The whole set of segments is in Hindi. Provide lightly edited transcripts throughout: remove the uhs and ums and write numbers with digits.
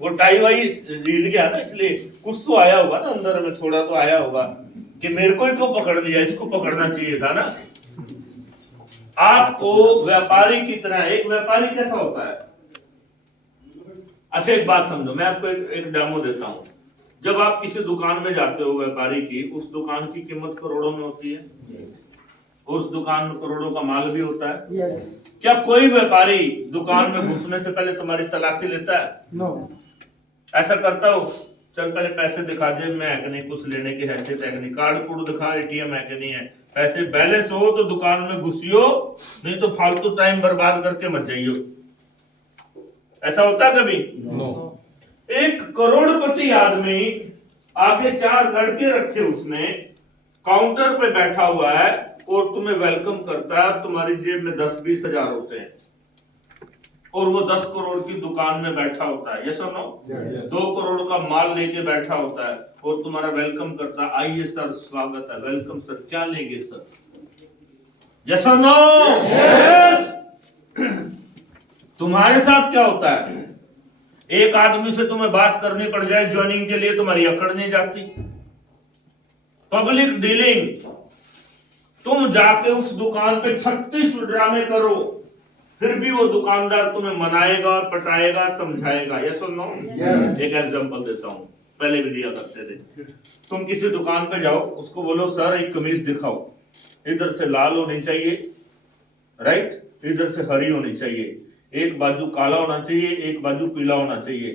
वो टाई वाई हिल गया ना, इसलिए कुछ तो आया होगा ना अंदर में, थोड़ा तो आया होगा कि मेरे को ही क्यों पकड़ लिया, इसको पकड़ना चाहिए था ना। आपको व्यापारी की तरह, एक व्यापारी कैसा होता है? अच्छा एक बात समझो, मैं आपको एक डेमो देता हूं। जब आप किसी दुकान में जाते हो व्यापारी की, उस दुकान की कीमत करोड़ों में होती है, उस दुकान में करोड़ों का माल भी होता है। Yes. क्या कोई व्यापारी दुकान में घुसने से पहले तुम्हारी तलाशी लेता है? No. ऐसा करता हो? चल पहले पैसे दिखा, जेब में है कि नहीं, कुछ लेने की हैसियत है कि नहीं, कार्ड कूड दिखा, एटीएम है कि नहीं है, पैसे बैलेंस हो तो दुकान में घुसियो, नहीं तो फालतू टाइम बर्बाद करके मत जाइयो। ऐसा होता कभी? नो। एक करोड़पति आदमी, आगे 4 लड़के रखे उसने, काउंटर पे बैठा हुआ है और तुम्हें वेलकम करता है। तुम्हारी जेब में 10-20 हजार होते हैं और वो 10 करोड़ की दुकान में बैठा होता है। यस और नो? 2 करोड़ का माल लेके बैठा होता है और तुम्हारा वेलकम करता है, आइए सर, स्वागत है, वेलकम सर, क्या लेंगे सर? यस और नो? यस। तुम्हारे साथ क्या होता है? एक आदमी से तुम्हें बात करनी पड़ जाए ज्वाइनिंग के लिए, तुम्हारी अकड़ नहीं जाती। पब्लिक डीलिंग, तुम जाके उस दुकान पे 36 ड्रामे करो, फिर भी वो दुकानदार तुम्हें मनाएगा, पटाएगा, समझाएगा। यस और नो? एक एग्जांपल देता हूं, पहले भी दिया करते थे। तुम किसी दुकान पे जाओ, उसको बोलो सर एक कमीज दिखाओ, इधर से लाल होनी चाहिए, राइट, इधर से हरी होनी चाहिए, एक बाजू काला होना चाहिए, एक बाजू पीला होना चाहिए,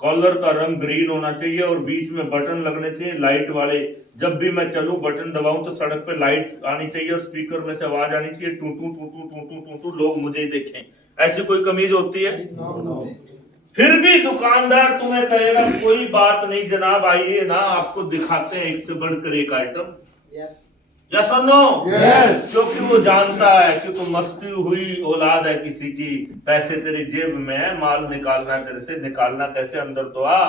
कॉलर का रंग ग्रीन होना चाहिए और बीच में बटन लगने चाहिए लाइट वाले। जब भी मैं चलूं, बटन दबाऊं तो सड़क पे लाइट आनी चाहिए और स्पीकर में से आवाज आनी चाहिए, टू टू टू टू टू टू टू टू, लोग मुझे ही देखें। ऐसी कोई कमीज होती है? फिर भी दुकानदार तुम्हें कहेगा कोई बात नहीं जनाब, आइए ना, आपको दिखाते हैं एक से बढ़कर एक आइटम। यस और नो? Yes. क्योंकि वो जानता है कि तुम मस्ती हुई औलाद है किसी की, पैसे तेरी जेब में है, माल निकालना तेरे से, निकालना कैसे, अंदर तो आ,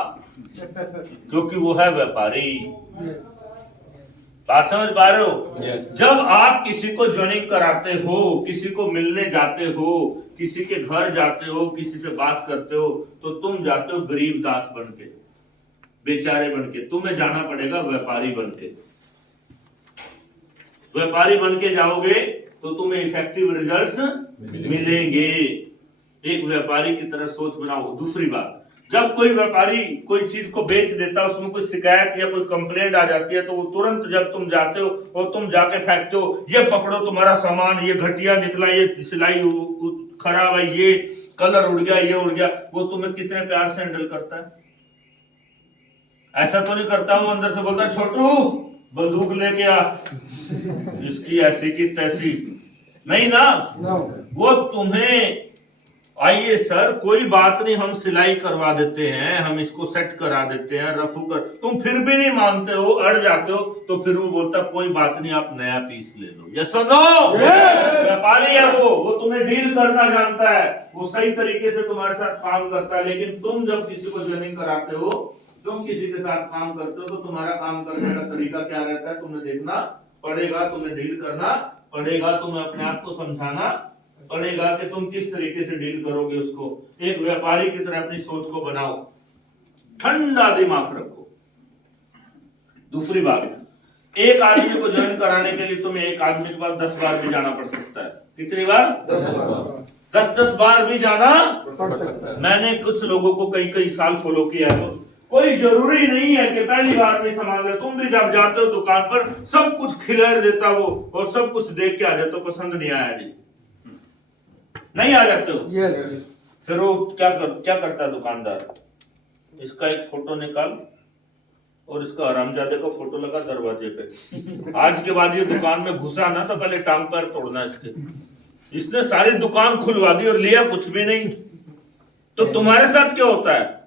क्योंकि वो है व्यापारी। बात समझ पा रहे हो? Yes. जब आप किसी को ज्वाइनिंग कराते हो, किसी को मिलने जाते हो, किसी के घर जाते हो, किसी से बात करते हो, तो तुम जाते हो गरीब दास बन के, बेचारे बन के। तुम्हें जाना पड़ेगा व्यापारी बन के। व्यापारी बन के जाओगे तो तुम्हें इफेक्टिव रिजल्ट्स मिलेंगे। एक व्यापारी की तरह सोच बनाओ। दूसरी बात, जब कोई व्यापारी कोई चीज को बेच देता है, उसमें कोई शिकायत या कोई कंप्लेंट आ जाती है, तो वो तुरंत जब तुम जाते हो और तुम जाके फेंकते हो, ये पकड़ो तुम्हारा सामान, ये घटिया निकला, ये सिलाई खराब है, ये कलर उड़ गया, ये उड़ गया, वो तुम्हें कितने प्यार से हैंडल करता है? ऐसा तो नहीं करता वो अंदर से बोलता है छोटू बंदूक लेके आ, इसकी ऐसी की तैसी, नहीं ना। No. वो तुम्हें, आइए सर कोई बात नहीं, हम सिलाई करवा देते हैं, हम इसको सेट करा देते हैं, रफू कर, तुम फिर भी नहीं मानते हो, अड़ जाते हो, तो फिर वो बोलता कोई बात नहीं, आप नया पीस ले लो। यस और नो? व्यापारी है वो तुम्हें डील करना जानता है, वो सही तरीके से तुम्हारे साथ काम करता है। लेकिन तुम जब किसी को ज्वाइनिंग कराते हो, तुम किसी के साथ काम करते हो, तो तुम्हारा काम करने का तरीका क्या रहता है? तुम्हें देखना पड़ेगा, तुम्हें डील करना पड़ेगा, तुम्हें अपने आप को समझाना पड़ेगा कि तुम किस तरीके से डील करोगे उसको। एक व्यापारी की तरह अपनी सोच को बनाओ, ठंडा दिमाग रखो। दूसरी बात, एक आदमी को ज्वाइन कराने के लिए तुम्हें एक आदमी के पास 10 बार भी जाना पड़ सकता है। कितनी बार? 10 बार भी जाना पड़ सकता है। मैंने कुछ लोगों को कई साल फॉलो किया है। कोई जरूरी नहीं है कि पहली बार में संभाल ले। तुम भी जब जाते हो दुकान पर, सब कुछ खिलर देता वो और सब कुछ देख के आ जाते हो, पसंद नहीं आया जी, नहीं आ जाते हो। Yes. फिर वो क्या करता है दुकानदार? इसका एक फोटो निकाल और इसका हरामजादे का फोटो लगा दरवाजे पे। आज के बाद ये दुकान में घुसा ना तो पहले टांग पैर तोड़ना इसके। इसने सारी दुकान खुलवा दी और लिया कुछ भी नहीं। तो तुम्हारे साथ क्या होता है?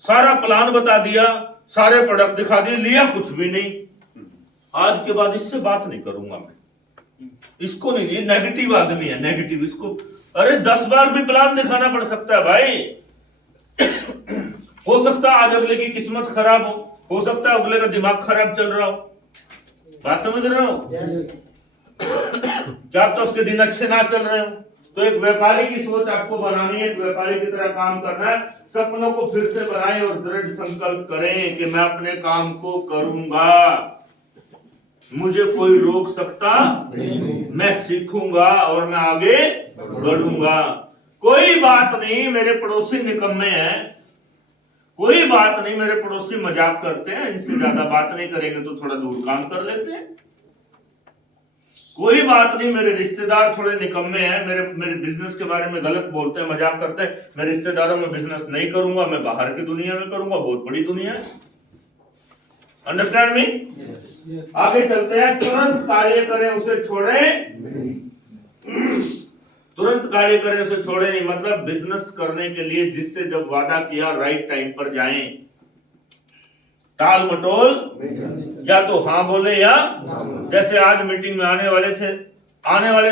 सारा प्लान बता दिया, सारे प्रोडक्ट दिखा दिए, लिया कुछ भी नहीं। आज के बाद इससे बात नहीं करूंगा मैं, इसको नहीं, ये नेगेटिव आदमी है, नेगेटिव। इसको अरे 10 बार भी प्लान दिखाना पड़ सकता है भाई। हो सकता है आज अगले की किस्मत खराब हो सकता है अगले का दिमाग खराब चल रहा हो। बात समझ रहे हो? Yes. क्या तो उसके दिन अच्छे ना चल रहे हो, तो एक व्यापारी की सोच आपको बनानी है, एक व्यापारी की तरह काम करना है। सपनों को फिर से बनाएं और दृढ़ संकल्प करें कि मैं अपने काम को करूंगा, मुझे कोई रोक सकता नहीं, मैं सीखूंगा और मैं आगे बढ़ूंगा। कोई बात नहीं मेरे पड़ोसी निकम्मे हैं, कोई बात नहीं मेरे पड़ोसी मजाक करते हैं, इनसे ज्यादा बात नहीं करेंगे तो थोड़ा दूर काम कर लेते हैं। कोई बात नहीं मेरे रिश्तेदार थोड़े निकम्मे हैं, मेरे बिजनेस के बारे में गलत बोलते हैं, मजाक करते हैं, मैं रिश्तेदारों में बिजनेस नहीं करूंगा, मैं बाहर की दुनिया में करूंगा, बहुत बड़ी दुनिया है। Understand me? आगे चलते हैं। तुरंत कार्य करें उसे छोड़ें, तुरंत कार्य करें उसे छोड़ें नहीं, मतलब बिजनेस करने के लिए जिससे जब वादा किया राइट टाइम पर जाएं, टाल मटोल या तो हाँ बोले या जैसे आज मीटिंग में आने वाले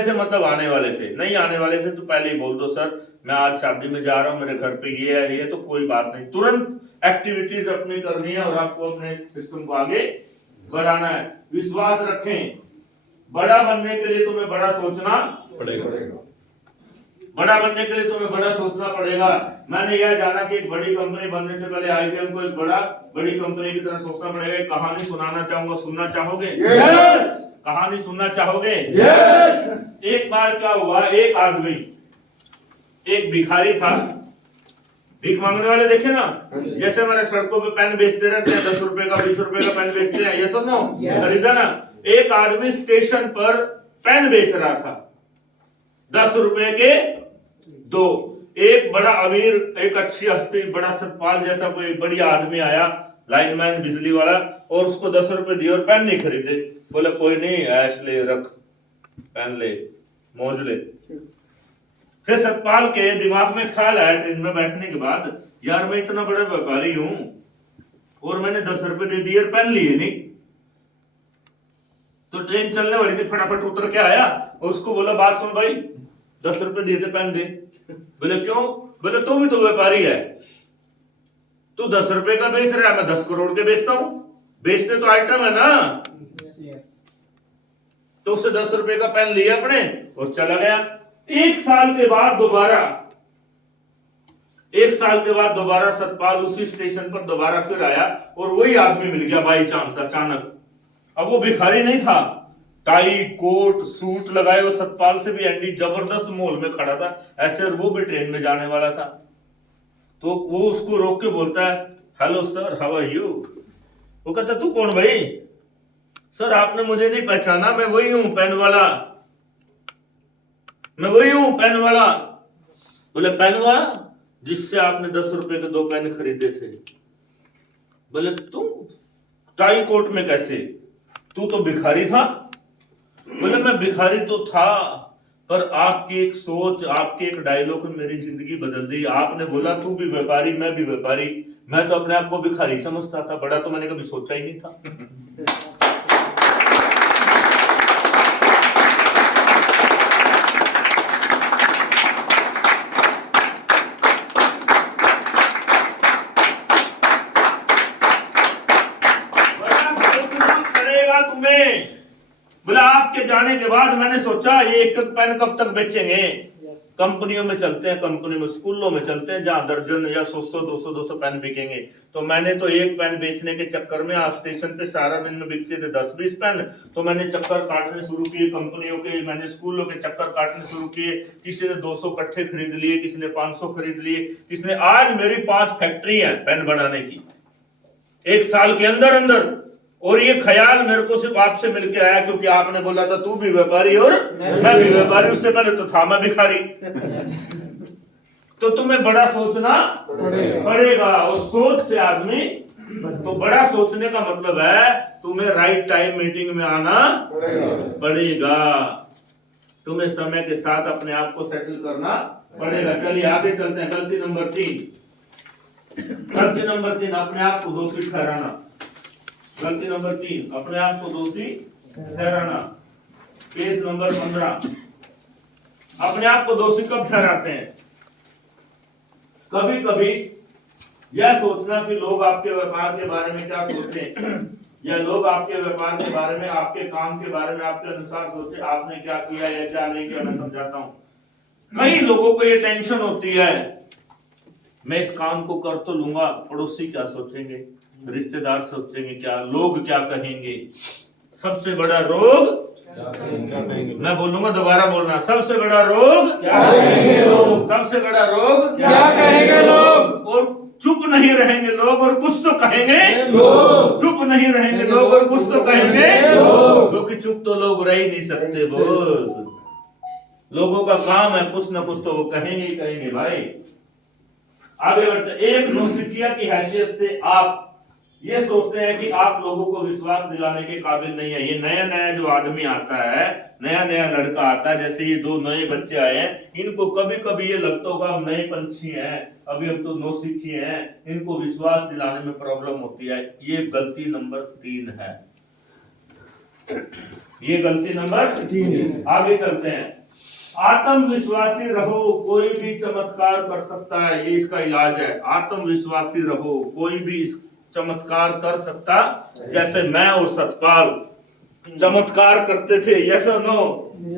थे मतलब आने वाले थे, नहीं आने वाले थे तो पहले ही बोल दो सर मैं आज शादी में जा रहा हूं, मेरे घर पे ये है, ये तो कोई बात नहीं, तुरंत एक्टिविटीज अपनी करनी है और आपको अपने सिस्टम को आगे बढ़ाना है। विश्वास रखें, बड़ा बनने के लिए तुम्हें बड़ा सोचना पड़ेगा, बड़ा बनने के लिए तुम्हें बड़ा सोचना पड़ेगा। मैंने यह जाना कि एक बड़ी कंपनी बनने से पहले आईबीएम को एक बड़ी कंपनी की तरह सोचना पड़ेगा। एक कहानी सुनाना चाहूंगा, सुनना चाहोगे? यस। कहानी सुनना चाहोगे? यस। एक बार क्या हुआ, एक आदमी, एक भिखारी था, भीख मांगने वाले देखे ना, जैसे हमारे सड़कों पे पेन बेचते रहते हैं, 10 रुपए का 20 रुपए का पेन बेचते हैं, ये सुनो खरीदा ना। एक आदमी स्टेशन पर पेन बेच रहा था, 10 रुपए के 2। एक बड़ा अमीर, एक अच्छी हस्ती, बड़ा सतपाल जैसा कोई बढ़िया आदमी आया, लाइनमैन बिजली वाला, और उसको 10 रुपए दिए और पेन नहीं खरीदे। बोले कोई नहीं, ऐश ले, रख, पेन ले, मौज ले। फिर सतपाल के दिमाग में ख्याल आया ट्रेन में बैठने के बाद, यार मैं इतना बड़ा व्यापारी हूं और मैंने 10 रुपए दे दिए और पेन लिए नहीं। तो ट्रेन चलने वाली थी, फटाफट उतर के आया और उसको बोला बात सुन भाई, 10 रुपए दिए थे, पेन दे। बोले क्यों? बोले तू भी तो व्यापारी है, तू 10 रुपए का बेच रहा है, मैं 10 करोड़ के बेचता हूं, बेचते तो आइटम है ना। तो उससे 10 रुपए का पेन लिया अपने और चला गया। एक साल के बाद दोबारा सतपाल उसी स्टेशन पर दोबारा फिर आया और वही आदमी मिल गया बाई चांस, अचानक। अब वो भिखारी नहीं था, टाई कोट सूट लगाए, वो सतपाल से भी एंडी जबरदस्त मोल में खड़ा था ऐसे, और वो भी ट्रेन में जाने वाला था। तो वो उसको रोक के बोलता है, hello sir, how are you? वो कहता तू कौन भाई? सर आपने मुझे नहीं पहचाना, मैं वही हूं पेन वाला, मैं वही हूं पेन वाला। बोले पेन वाला जिससे आपने 10 रुपए के 2 पेन खरीदे थे? बोले तुम टाई कोट में कैसे? तू तो भिखारी था। बोले मैं भिखारी तो था, पर आपकी एक सोच, आपके एक डायलॉग ने मेरी जिंदगी बदल दी। आपने बोला तू भी व्यापारी, मैं भी व्यापारी, मैं तो अपने आप को भिखारी समझता था, बड़ा तो मैंने कभी सोचा ही नहीं था। तुम्हें बोला आपके जाने के बाद मैंने सोचा ये एक पेन कब तक बेचेंगे। कंपनियों में चलते हैं, कंपनी में, स्कूलों में चलते हैं जहां दर्जन या 100 200 पेन बिकेंगे। तो मैंने तो एक पेन बेचने के चक्कर में आज स्टेशन पे सारा दिन में बिकते थे 10-20 पेन, तो मैंने चक्कर काटने शुरू किए कंपनियों के, मैंने स्कूलों के चक्कर काटने शुरू किए। किसी ने 200 कट्ठे खरीद लिए, किसी ने 500 खरीद लिए, किसी ने, आज मेरी 5 फैक्ट्री है पेन बनाने की, 1 साल के अंदर अंदर। और ये ख्याल मेरे को सिर्फ आपसे मिलके आया क्योंकि आपने बोला था तू भी व्यापारी और मैं भी व्यापारी, उससे पहले तो था मैं भिखारी। तो तुम्हें बड़ा सोचना पड़ेगा, और सोच से आदमी, तो बड़ा सोचने का मतलब है तुम्हें राइट टाइम मीटिंग में आना पड़ेगा, तुम्हें समय के साथ अपने आप को सेटल करना पड़ेगा। चलिए आगे चलते हैं। गलती नंबर 3, अपने आप को दोषी ठहराना। गलती नंबर 3, अपने आप को दोषी ठहराना। Page number 15। अपने आप को दोषी कब ठहराते हैं? कभी कभी यह सोचना कि लोग आपके व्यापार के बारे में क्या सोचें, या लोग आपके व्यापार के बारे में, आपके काम के बारे में आपके अनुसार सोचे, आपने क्या किया या क्या नहीं किया। मैं समझाता हूं। कई लोगों को ये टेंशन होती है, मैं इस काम को कर तो लूंगा, पड़ोसी क्या सोचेंगे, रिश्तेदार सोचेंगे क्या, लोग क्या कहेंगे। सबसे बड़ा रोग, मैं बोलूंगा दोबारा बोलना, सबसे बड़ा रोग क्या कहेंगे लोग, सबसे बड़ा रोग क्या कहेंगे लोग, और चुप नहीं रहेंगे लोग और कुछ तो कहेंगे लोग, चुप नहीं रहेंगे लोग और कुछ तो कहेंगे लोग। क्योंकि चुप तो लोग रह ही नहीं सकते बॉस। लोगों का काम है कुछ ना कुछ तो वो कहेंगे ही कहेंगे भाई। आगे बढ़ते, एक नौसिखिया की हैसियत से आप ये सोचते हैं कि आप लोगों को विश्वास दिलाने के काबिल नहीं है। ये नया नया जो आदमी आता है, नया नया लड़का आता है, जैसे ये दो नए बच्चे आए हैं, इनको कभी कभी ये लगता होगा हम नए पंछी हैं, अभी हम तो नौसिखिए हैं, इनको विश्वास दिलाने में प्रॉब्लम होती है। ये गलती नंबर 3 है, ये गलती नंबर 3। आगे चलते हैं, आत्मविश्वासी रहो, कोई भी चमत्कार कर सकता है, ये इसका इलाज है। आत्मविश्वासी रहो, कोई भी इस चमत्कार कर सकता, जैसे मैं और सतपाल चमत्कार करते थे, यस और नो,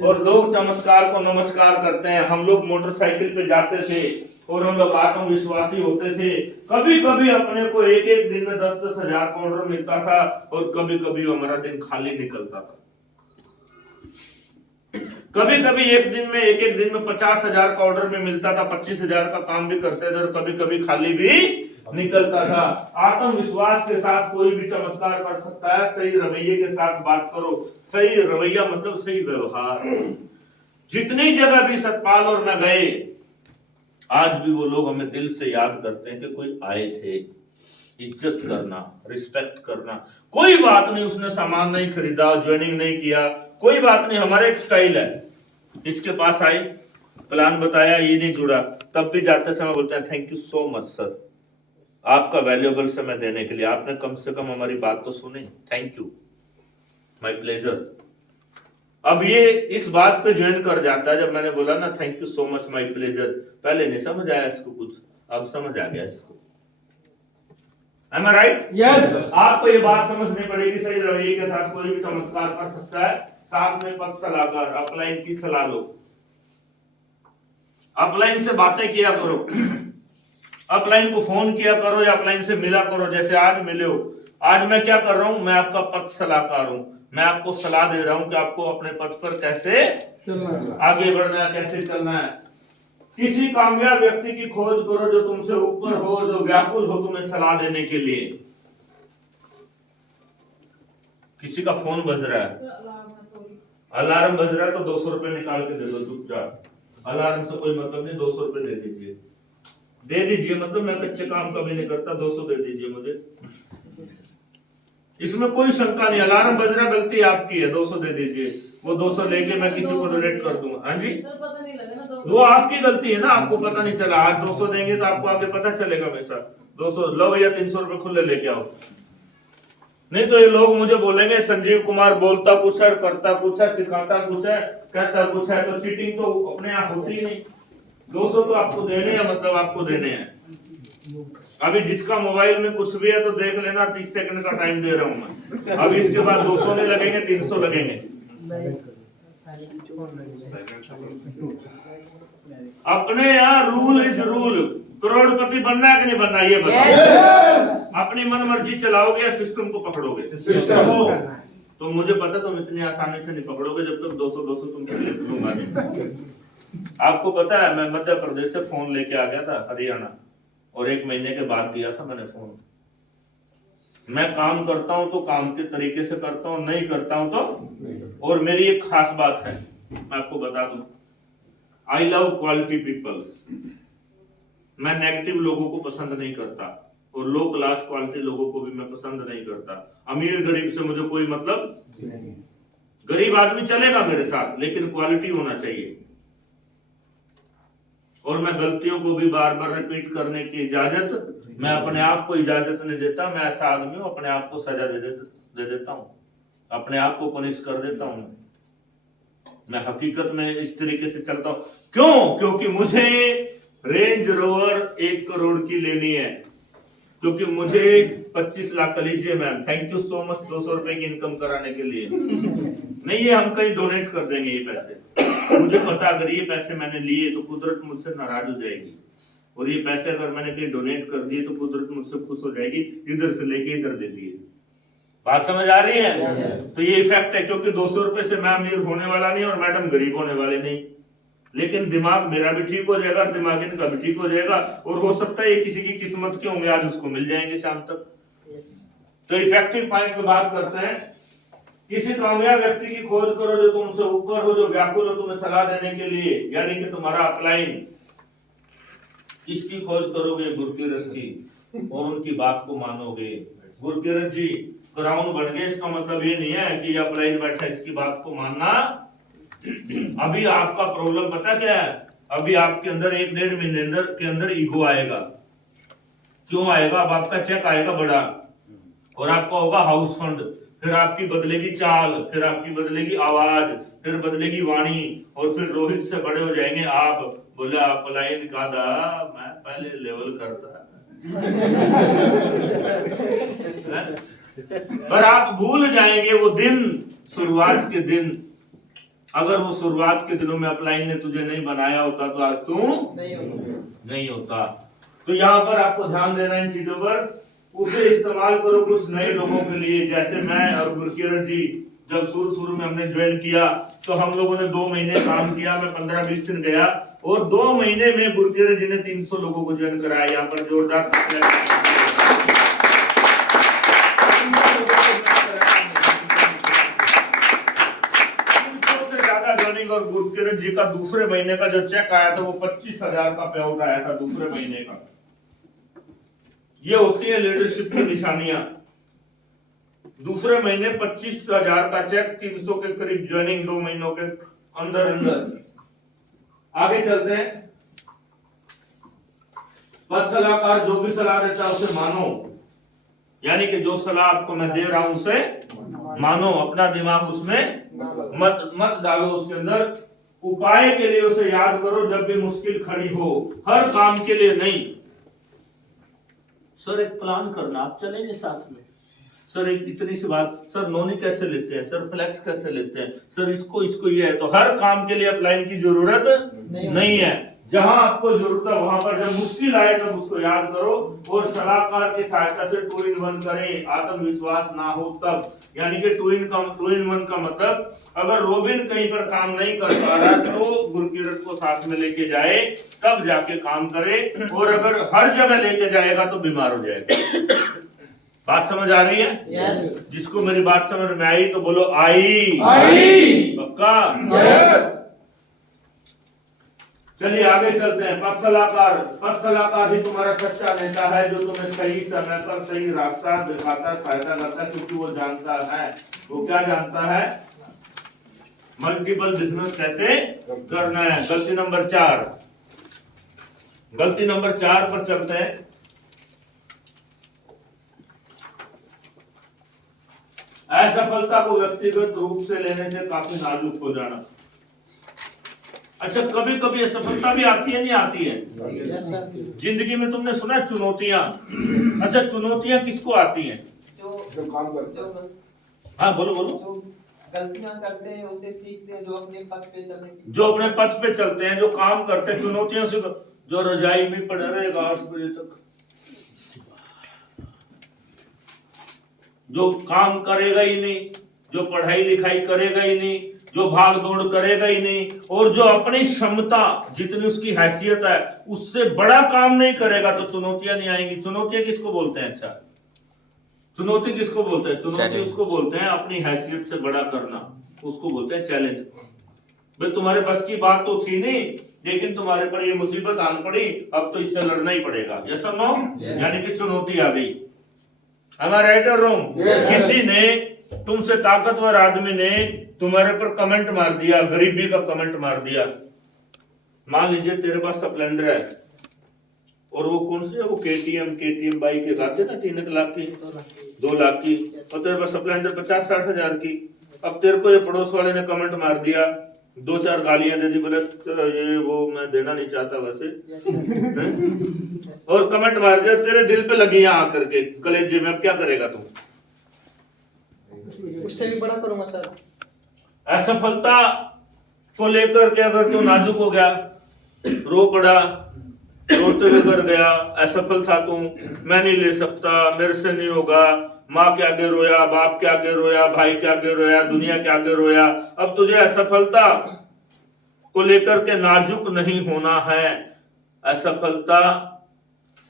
और लोग चमत्कार को नमस्कार करते हैं। हम लोग मोटरसाइकिल पे जाते थे और हम लोग आत्मविश्वासी होते थे। कभी कभी अपने को एक एक दिन में 10-10 हजार का ऑर्डर मिलता था और कभी कभी हमारा दिन खाली निकलता था। कभी कभी एक एक दिन में 50,000 का ऑर्डर भी मिलता था, 25,000 का काम भी करते थे और कभी कभी खाली भी निकलता था। आत्मविश्वास के साथ कोई भी चमत्कार कर सकता है। सही रवैये के साथ बात करो, सही रवैया मतलब सही व्यवहार। जितनी जगह भी सतपाल और मैं गए, आज भी वो लोग हमें दिल से याद करते हैं कि कोई आए थे। इज्जत करना, रिस्पेक्ट करना, कोई बात नहीं उसने सामान नहीं खरीदा, ज्वाइनिंग नहीं किया, कोई बात नहीं, हमारा एक स्टाइल है। इसके पास आए, प्लान बताया, ये नहीं जुड़ा, तब भी जाते समय बोलते हैं thank you so much sir, आपका वैल्यूएबल समय देने के लिए, आपने कम से कम हमारी बात तो सुनी, थैंक यू, माय प्लेजर। अब ये इस बात पे ज्वाइन कर जाता है, जब मैंने बोला ना thank you so much my pleasure, पहले नहीं समझ आया इसको कुछ, अब समझ आ गया इसको। Am I right? यस। आपको ये बात समझनी पड़ेगी, सही रवैये के साथ कोई भी चमत्कार कर सकता है। साथ में पद सलाहकार, अपलाइन की सलाह लो, अपलाइन से बातें किया करो, अपलाइन को फोन किया करो या अपलाइन से मिला करो, जैसे आज मिले हो। आज मैं क्या कर रहा हूं, मैं आपका पद सलाहकार हूं, मैं आपको सलाह दे रहा हूं कि आपको अपने पद पर कैसे आगे बढ़ना है, कैसे चलना है। किसी कामयाब व्यक्ति की खोज करो जो तुमसे ऊपर हो, जो व्याकुल हो तुम्हें सलाह देने के लिए। किसी का फोन बज रहा है, अलार्म बज रहा है, तो 200 रुपए निकाल के दे दो चुपचाप। अलार्म से कोई मतलब नहीं, 200 रुपए दे दीजिए, दे दीजिए, मतलब मैं कच्चे काम कभी नहीं करता, 200 दे दीजिए मुझे, इसमें कोई शंका नहीं। अलार्म बज रहा, गलती आपकी है, 200 दे दीजिए, वो 200 लेके मैं किसी को डोनेट कर दूंगा। हाँ जी, वो आपकी गलती है ना, आपको पता नहीं चला। आज 200 देंगे तो आपको आगे पता चलेगा हमेशा। 200 लो भैया, 300 रुपए खुले लेके आओ, नहीं तो ये लोग मुझे बोलेंगे संजीव कुमार बोलता कुछ है, करता कुछ है, सिखाता कुछ है, कहता कुछ है, तो चीटिंग तो अपने आप होती ही नहीं। 200 तो आपको देने हैं, मतलब आपको देने हैं। अभी जिसका मोबाइल में कुछ भी है तो देख लेना, 30 सेकंड का टाइम दे रहा हूं मैं। अभी इसके बाद 200 नहीं लगेंगे, 300 लगेंगे। अपने यहाँ रूल इज रूल, करोड़पति बनना है कि नहीं बनना, ये बताओ। अपनी मन मर्जी चलाओगे या सिस्टम को पकड़ोगे? तो मुझे पता तुम इतनी आसानी से नहीं पकड़ोगे जब तक 200 तुमसे ले लूंगा नहीं। आपको पता है, मैं मध्य प्रदेश से फोन लेके आ गया था हरियाणा, और 1 महीने के बाद दिया था मैंने फोन। मैं काम करता हूं तो काम के तरीके से करता हूं, नहीं करता हूं तो। और मेरी एक खास बात है, मैं आपको बता दूं, आई लव क्वालिटी पीपल्स। मैं नेगेटिव लोगों को पसंद नहीं करता, और लो क्लास क्वालिटी लोगों को भी मैं पसंद नहीं करता। अमीर गरीब से मुझे कोई मतलब, गरीब आदमी चलेगा मेरे साथ, लेकिन क्वालिटी होना चाहिए। और मैं गलतियों को भी बार बार रिपीट करने की इजाजत, मैं अपने आप को इजाजत नहीं देता। मैं ऐसा आदमी हूं, अपने आप को सजा दे देता हूं, अपने आप को पनिश कर देता हूं। मैं हकीकत में इस तरीके से चलता हूं। क्यों? क्योंकि मुझे रेंज रोवर 1 करोड़ की लेनी है, क्योंकि मुझे 25 लाख का लीजिए ma'am, thank you so much 200 रुपए की इनकम कराने के लिए। नहीं, ये हम कहीं डोनेट कर देंगे ये पैसे। मुझे पता अगर ये पैसे मैंने लिए तो कुदरत मुझसे नाराज हो जाएगी, और ये पैसे अगर मैंने कहीं डोनेट कर दिए तो कुदरत मुझसे खुश हो जाएगी, इधर से लेके इधर दे दिए। बात समझ आ रही है? तो ये इफेक्ट है, क्योंकि 200 रुपए से मैं अमीर होने वाला नहीं और मैडम गरीब होने वाले नहीं, लेकिन दिमाग मेरा भी ठीक हो जाएगा, दिमाग इनका भी ठीक हो जाएगा, और हो सकता है ये किसी की किस्मत के होंगे, आज उसको मिल जाएंगे शाम तक। तो इफेक्टिव पॉइंट पे बात करते हैं। किसी कामयाब व्यक्ति की खोज करो जो तुमसे ऊपर हो, जो व्याकुल हो तुम्हें सलाह देने के लिए, यानी कि तुम्हारा अपलाइन। किसकी खोज करोगे? गुरकीरत की, और उनकी बात को मानोगे। गुरकीरत जी क्राउन बन गए, इसका मतलब ये नहीं है कि अपलाइन बैठा इसकी बात को मानना। अभी आपका प्रॉब्लम पता क्या है? अभी आपके अंदर 1-1.5 महीने के अंदर ईगो आएगा। क्यों आएगा? अब आपका चेक आएगा बड़ा, और आपका होगा हाउस फंड, फिर आपकी बदलेगी चाल, फिर आपकी बदलेगी आवाज, फिर बदलेगी वाणी, और फिर रोहित से बड़े हो जाएंगे आप। बोले अपलाइन का दा मैं पहले लेवल करता पर आप भूल जाएंगे वो दिन, शुरुआत के दिन। अगर वो शुरुआत के दिनों में अपलाइन ने तुझे नहीं बनाया होता तो आज तू नहीं होता। तो यहाँ पर आपको ध्यान देना इन चीजों पर, उसे इस्तेमाल करो कुछ नए लोगों के लिए। जैसे मैं और गुरकीरत जी जब शुरू में हमने ज्वाइन किया तो हम लोगों ने 2 महीने काम किया, मैं 15-20 दिन गया, और 2 महीने में गुरकीरत जी ने 300 लोगों को ज्वाइन कराया। यहाँ पर जोरदार और गुरकीरत जी का दूसरे महीने का जो चेक आया था वो 25,000 का पे आउट आया था दूसरे महीने का। ये होती है लीडरशिप की निशानियां। दूसरे महीने 25,000 का चेक, 300 के करीब ज्वाइनिंग 2 महीनों के अंदर अंदर। आगे चलते हैं। पद सलाहकार जो भी सलाह देता है उसे मानो, यानी कि जो सलाह आपको मैं दे रहा हूं उसे मानो, अपना दिमाग उसमें मत डालो उसके अंदर। उपाय के लिए उसे याद करो जब भी मुश्किल खड़ी हो, हर काम के लिए नहीं। सर एक प्लान करना, आप चलेंगे साथ में? सर एक इतनी सी बात, सर नोनी कैसे लेते हैं, सर फ्लेक्स कैसे लेते हैं, सर इसको ये है। तो हर काम के लिए अपलाइन की जरूरत नहीं है। जहां आपको जरूरत है वहां पर जब मुश्किल आए तब उसको याद करो, और सलाहकार की सहायता से 2 in 1 करें। आत्मविश्वास ना हो तब, यानी कि 2 in 1 का मतलब, अगर रोबिन कहीं पर काम नहीं कर पा रहा तो गुरकीरत को साथ में लेके जाए, तब जाके काम करे। और अगर हर जगह लेके जाएगा तो बीमार हो जाएगा। बात समझ आ रही है? yes. जिसको मेरी बात समझ में आई तो बोलो आई। पक्का? yes. चलिए आगे चलते हैं। पद सलाहकार ही तुम्हारा सच्चा नेता है, जो तुम्हें सही समय पर सही रास्ता दिखाता, सहायता करता, क्योंकि वो जानता है। वो क्या जानता है? मल्टीपल बिजनेस कैसे करना है। गलती नंबर 4 पर चलते हैं। असफलता को व्यक्तिगत रूप से लेने से काफी नाजुक हो जाना। अच्छा, कभी कभी असफलता भी आती है, नहीं आती है? जिंदगी में तुमने सुना चुनौतियां। अच्छा, चुनौतियां किसको आती हैं? जो काम करते हैं। हाँ बोलो। जो गलतियां करते हैं उसे सीखते हैं, जो अपने पथ पे चलते हैं, जो काम करते हैं, चुनौतियों से। जो रजाई में पड़ा रहेगा 8 बजे तक, जो काम करेगा ही नहीं, जो पढ़ाई लिखाई करेगा ही नहीं, जो भाग दौड़ करेगा ही नहीं, और जो अपनी क्षमता जितनी उसकी हैसियत है उससे बड़ा काम नहीं करेगा, तो चुनौतियां नहीं आएंगी। चुनौतियां किसको बोलते हैं? अच्छा, चुनौती किसको बोलते हैं? चुनौती उसको बोलते हैं अपनी हैसियत से बड़ा करना, उसको बोलते हैं चैलेंज। भाई तुम्हारे बस की बात तो थी नहीं, लेकिन तुम्हारे पर ये मुसीबत आन पड़ी, अब तो इससे लड़ना ही पड़ेगा। यस और नो? यानी कि चुनौती आ गई। Am I right or wrong? किसी ने, तुमसे ताकतवर आदमी ने तुम्हारे पर कमेंट मार दिया, गरीबी का कमेंट मार दिया। मान लीजिए तेरे पास स्प्लेंडर है, और वो कौन सी है, वो केटीएम बाइक के आते ना 3 लाख की, 2 लाख की, और तेरे पास स्प्लेंडर 50-60 हजार की। अब तेरे को ये पड़ोस वाले ने कमेंट मार दिया दो चार गालियां दे दी, बोले ये वो मैं देना नहीं चाहता वैसे। और कमेंट मार दिया तेरे दिल पे लगी यहाँ आकर के कलेजे में, अब क्या करेगा तू? उससे भी बड़ा करूंगा सर। असफलता को लेकर के अगर तू नाजुक हो गया, रो पड़ा, रोते हुए कर गया, असफल था तू, मैं नहीं ले सकता, मेरे से नहीं होगा, माँ के आगे रोया, बाप के आगे रोया, भाई के आगे रोया, दुनिया के आगे रोया, अब तुझे असफलता को लेकर के नाजुक नहीं होना है। असफलता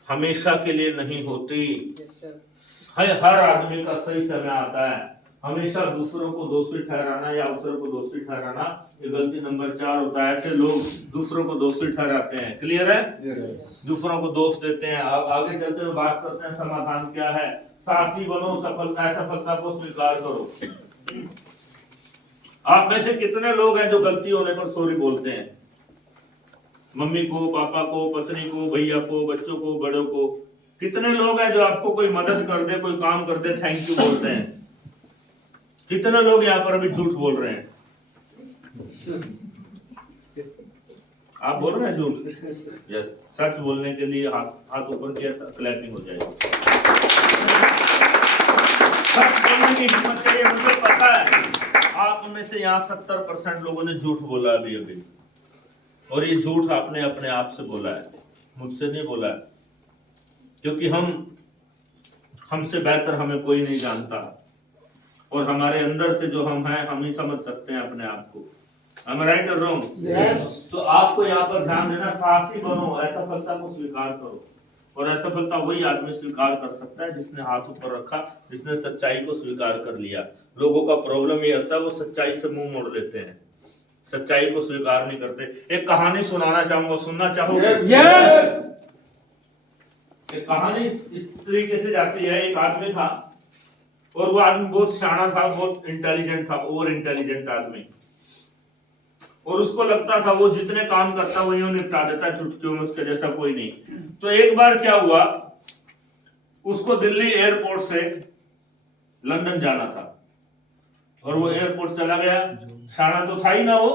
हमेशा के लिए नहीं होती है, हर आदमी का सही समय आता है। हमेशा दूसरों को दोषी ठहराना या अवसर को दोषी ठहराना ये गलती नंबर 4 होता है। ऐसे लोग दूसरों को दोषी ठहराते हैं, क्लियर है? दूसरों को दोष देते हैं। अब आगे चलते हुए बात करते हैं समाधान क्या है। साहसी बनो, असफलता को स्वीकार करो। आप में से कितने लोग हैं जो गलती होने पर सॉरी बोलते हैं? मम्मी को, पापा को, पत्नी को, भैया को, बच्चों को, बड़ों को। कितने लोग हैं जो आपको कोई मदद कर दे, कोई काम कर दे, थैंक यू बोलते हैं? कितने लोग यहाँ पर अभी झूठ बोल रहे हैं? आप बोल रहे हैं झूठ? यस, सच बोलने के लिए हाथ ऊपर किया, क्लैपिंग हो जाएगी। सच बोलने की हिम्मत चाहिए। मुझे पता है आप में से यहाँ 70% लोगों ने झूठ बोला अभी, और ये झूठ आपने अपने आप से बोला है, मुझसे नहीं बोला है, क्योंकि हमसे बेहतर हमें कोई नहीं जानता, और हमारे अंदर से जो हम हैं हम ही समझ सकते हैं अपने आप को। Am I right or wrong? Yes. तो आपको यहाँ पर ध्यान देना, साहसी बनो, असफलता को स्वीकार करो। और असफलता वही आदमी स्वीकार कर सकता है जिसने हाथ ऊपर रखा, जिसने सच्चाई को स्वीकार कर लिया। लोगों का प्रॉब्लम ये होता है वो सच्चाई से मुंह मोड़ लेते हैं, सच्चाई को स्वीकार नहीं करते। एक कहानी सुनाना चाहूंगा, सुनना चाहोगे? Yes. एक कहानी इस तरीके से जाती है। एक आदमी था और वो आदमी बहुत शाना था, बहुत इंटेलिजेंट था, ओवर इंटेलिजेंट आदमी, और उसको लगता था वो जितने काम करता वो यूं निपटा देता चुटकियों में, उसके जैसा कोई नहीं। तो एक बार क्या हुआ, उसको दिल्ली एयरपोर्ट से लंदन जाना था और वो एयरपोर्ट चला गया। शाना तो था ही ना वो,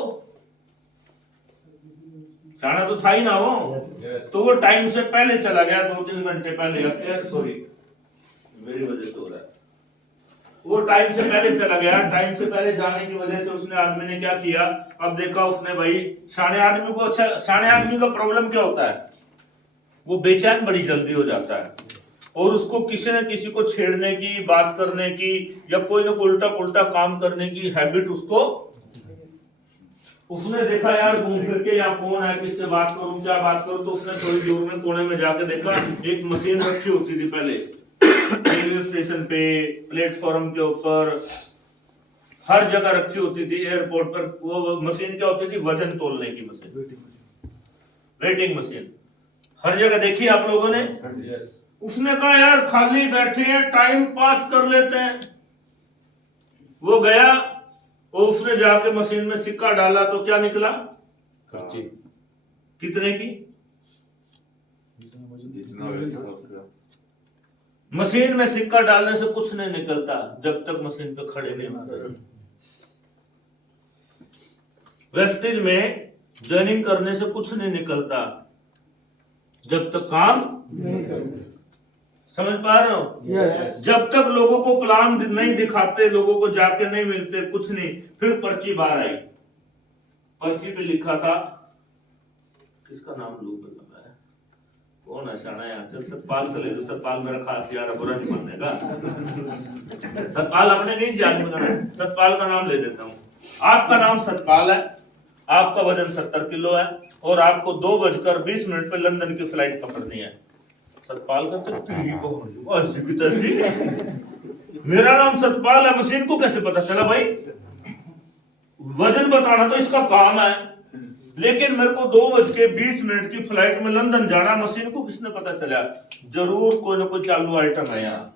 शाना तो था ही ना वो। तो वो टाइम से पहले चला गया, 2-3 घंटे पहले। सॉरी, मेरी वजह से हो रहा है। वो टाइम से पहले चला गया। टाइम से पहले जाने की वजह से उसने आदमी ने क्या किया, अब देखा उसने भाई शाने आदमी को, अच्छा शाने आदमी का प्रॉब्लम क्या होता है, वो बेचैन बड़ी जल्दी हो जाता है, और उसको किसी न किसी को छेड़ने की, बात करने की, या कोई ना कोई उल्टा पुल्टा काम करने की हैबिट उसको। उसने देखा यार घूम फिर के यहाँ कौन है, किससे बात करूं, क्या बात करूं, तो उसने थोड़ी दूर में कोने में जाके देखा एक मशीन रखी होती थी पहले रेलवे स्टेशन पे, प्लेटफॉर्म के ऊपर, हर जगह रखी होती थी एयरपोर्ट पर। वो मशीन क्या होती थी, वजन तोलने की मशीन, वेटिंग मशीन। हर जगह देखी आप लोगों ने। उसने कहा यार खाली बैठे हैं, टाइम पास कर लेते हैं। वो गया और उसने जाके मशीन में सिक्का डाला तो क्या निकला, कितने की? मशीन में सिक्का डालने से कुछ नहीं निकलता जब तक मशीन पे खड़े नहीं होते। वेस्टेज में ज्वाइनिंग करने से कुछ नहीं निकलता जब तक काम समझ पा रहे हो? Yes. जब तक लोगों को प्लान नहीं दिखाते, लोगों को जाके नहीं मिलते, कुछ नहीं। फिर पर्ची बाहर आई, पर्ची पे लिखा था, किसका नाम लूं, कौन है शाना यहाँ? चल सतपाल का ले लो, सतपाल मेरा खास यार, बुरा नहीं मानेगा। सतपाल अपने नहीं जानता, सतपाल का नाम ले देता हूँ। आपका नाम सतपाल है, आपका वजन 70 किलो है, और आपको 2:20 पे लंदन की फ्लाइट पकड़नी है। सतपाल का तो मेरा नाम सतपाल है, मशीन को कैसे पता चला भाई? वजन बताना तो इसका काम है, लेकिन मेरे को 2:20 की फ्लाइट में लंदन जाना, मशीन को किसने पता चला? जरूर कोई ना कोई चालू आइटम है यहाँ।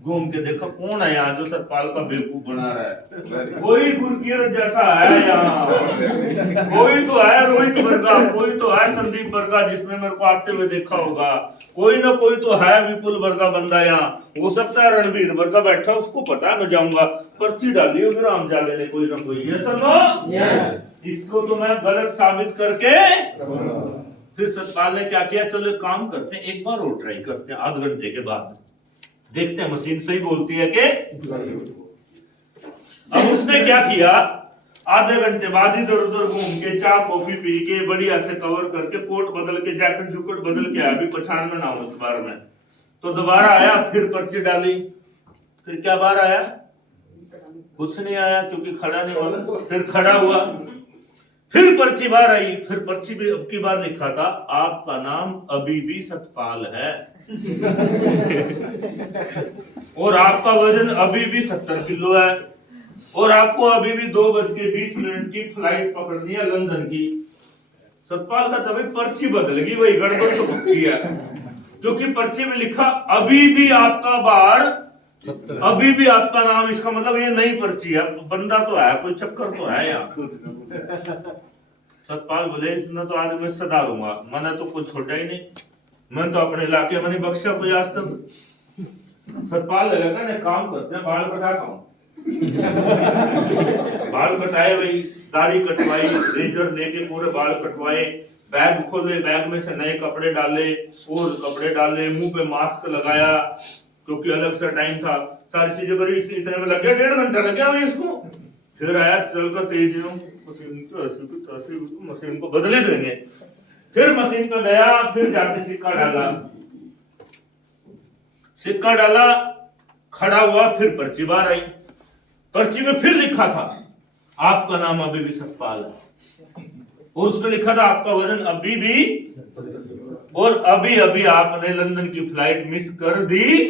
घूम के देखा कौन है यहाँ जो सतपाल का बेवकूफ बना रहा है। कोई गुरकीरत जैसा है यहाँ, कोई तो है रोहित वर्गा, कोई तो है संदीप वर्गा जिसने मेरे को आते हुए देखा होगा, कोई ना कोई तो है विपुल वर्गा बंदा यहाँ। हो सकता है रणबीर वर्गा बैठा, उसको पता है मैं जाऊंगा। पर्ची डाली होगी राम जाले ने कोई ना कोई। ये सुनो, इसको तो मैं गलत साबित करके। फिर सतपाल ने क्या किया, चलो एक काम करते हैं, एक बार और ट्राई करते हैं, आध घंटे के बाद देखते हैं मशीन सही बोलती है कि। अब उसने क्या किया, आधे घंटे बाद इधर उधर घूम के चाय कॉफी पी के बढ़िया से कवर करके कोट बदल के जैकेट जुकेट बदल के आया, अभी पहचान में ना हो इस बार में। तो दोबारा आया, फिर पर्ची डाली, फिर क्या बार आया, कुछ नहीं आया क्योंकि खड़ा नहीं हुआ। फिर खड़ा हुआ, फिर पर्ची बार आई, फिर पर्ची भी अब की बार लिखा था, आपका नाम अभी भी सतपाल है और आपका वजन अभी भी 70 किलो है और आपको अभी भी 2:20 की फ्लाइट पकड़नी है लंदन की। सतपाल का तभी पर्ची बदल गई, वही गड़बड़ तो पक्की है, क्योंकि पर्ची में लिखा अभी भी आपका बार, अभी भी आपका नाम, इसका मतलब ये नई पर्ची है, बंदा तो है, कोई चक्कर तो है यहाँ। सतपाल बोले, इसने तो आज मैं सधारूंगा, मैंने तो कुछ छोटा ही नहीं, मैं तो अपने इलाके में नहीं बख्शा कोई आज तक। सतपाल लगेगा ना, काम करते हैं, बाल कटाता हूँ बाल कटाए, वही दाढ़ी कटवाई, रेजर लेके पूरे बाल कटवाए, बैग खोले, बैग में से नए कपड़े डाले और कपड़े डाले, मुंह पे मास्क लगाया क्योंकि अलग से टाइम था, सारी चीजें करी। इतने में लग गया 1.5 घंटा लग गया वही इसको। फिर आया चलकर तेज मशीन को बदले देंगे, फिर मशीन पे गया, फिर जाके सिक्का डाला, सिक्का डाला, खड़ा हुआ, फिर पर्ची बार आई, पर्ची में फिर लिखा था आपका नाम अभी भी सतपाल है और उसमें लिखा था आपका वजन अभी भी, और अभी अभी आपने लंदन की फ्लाइट मिस कर दी।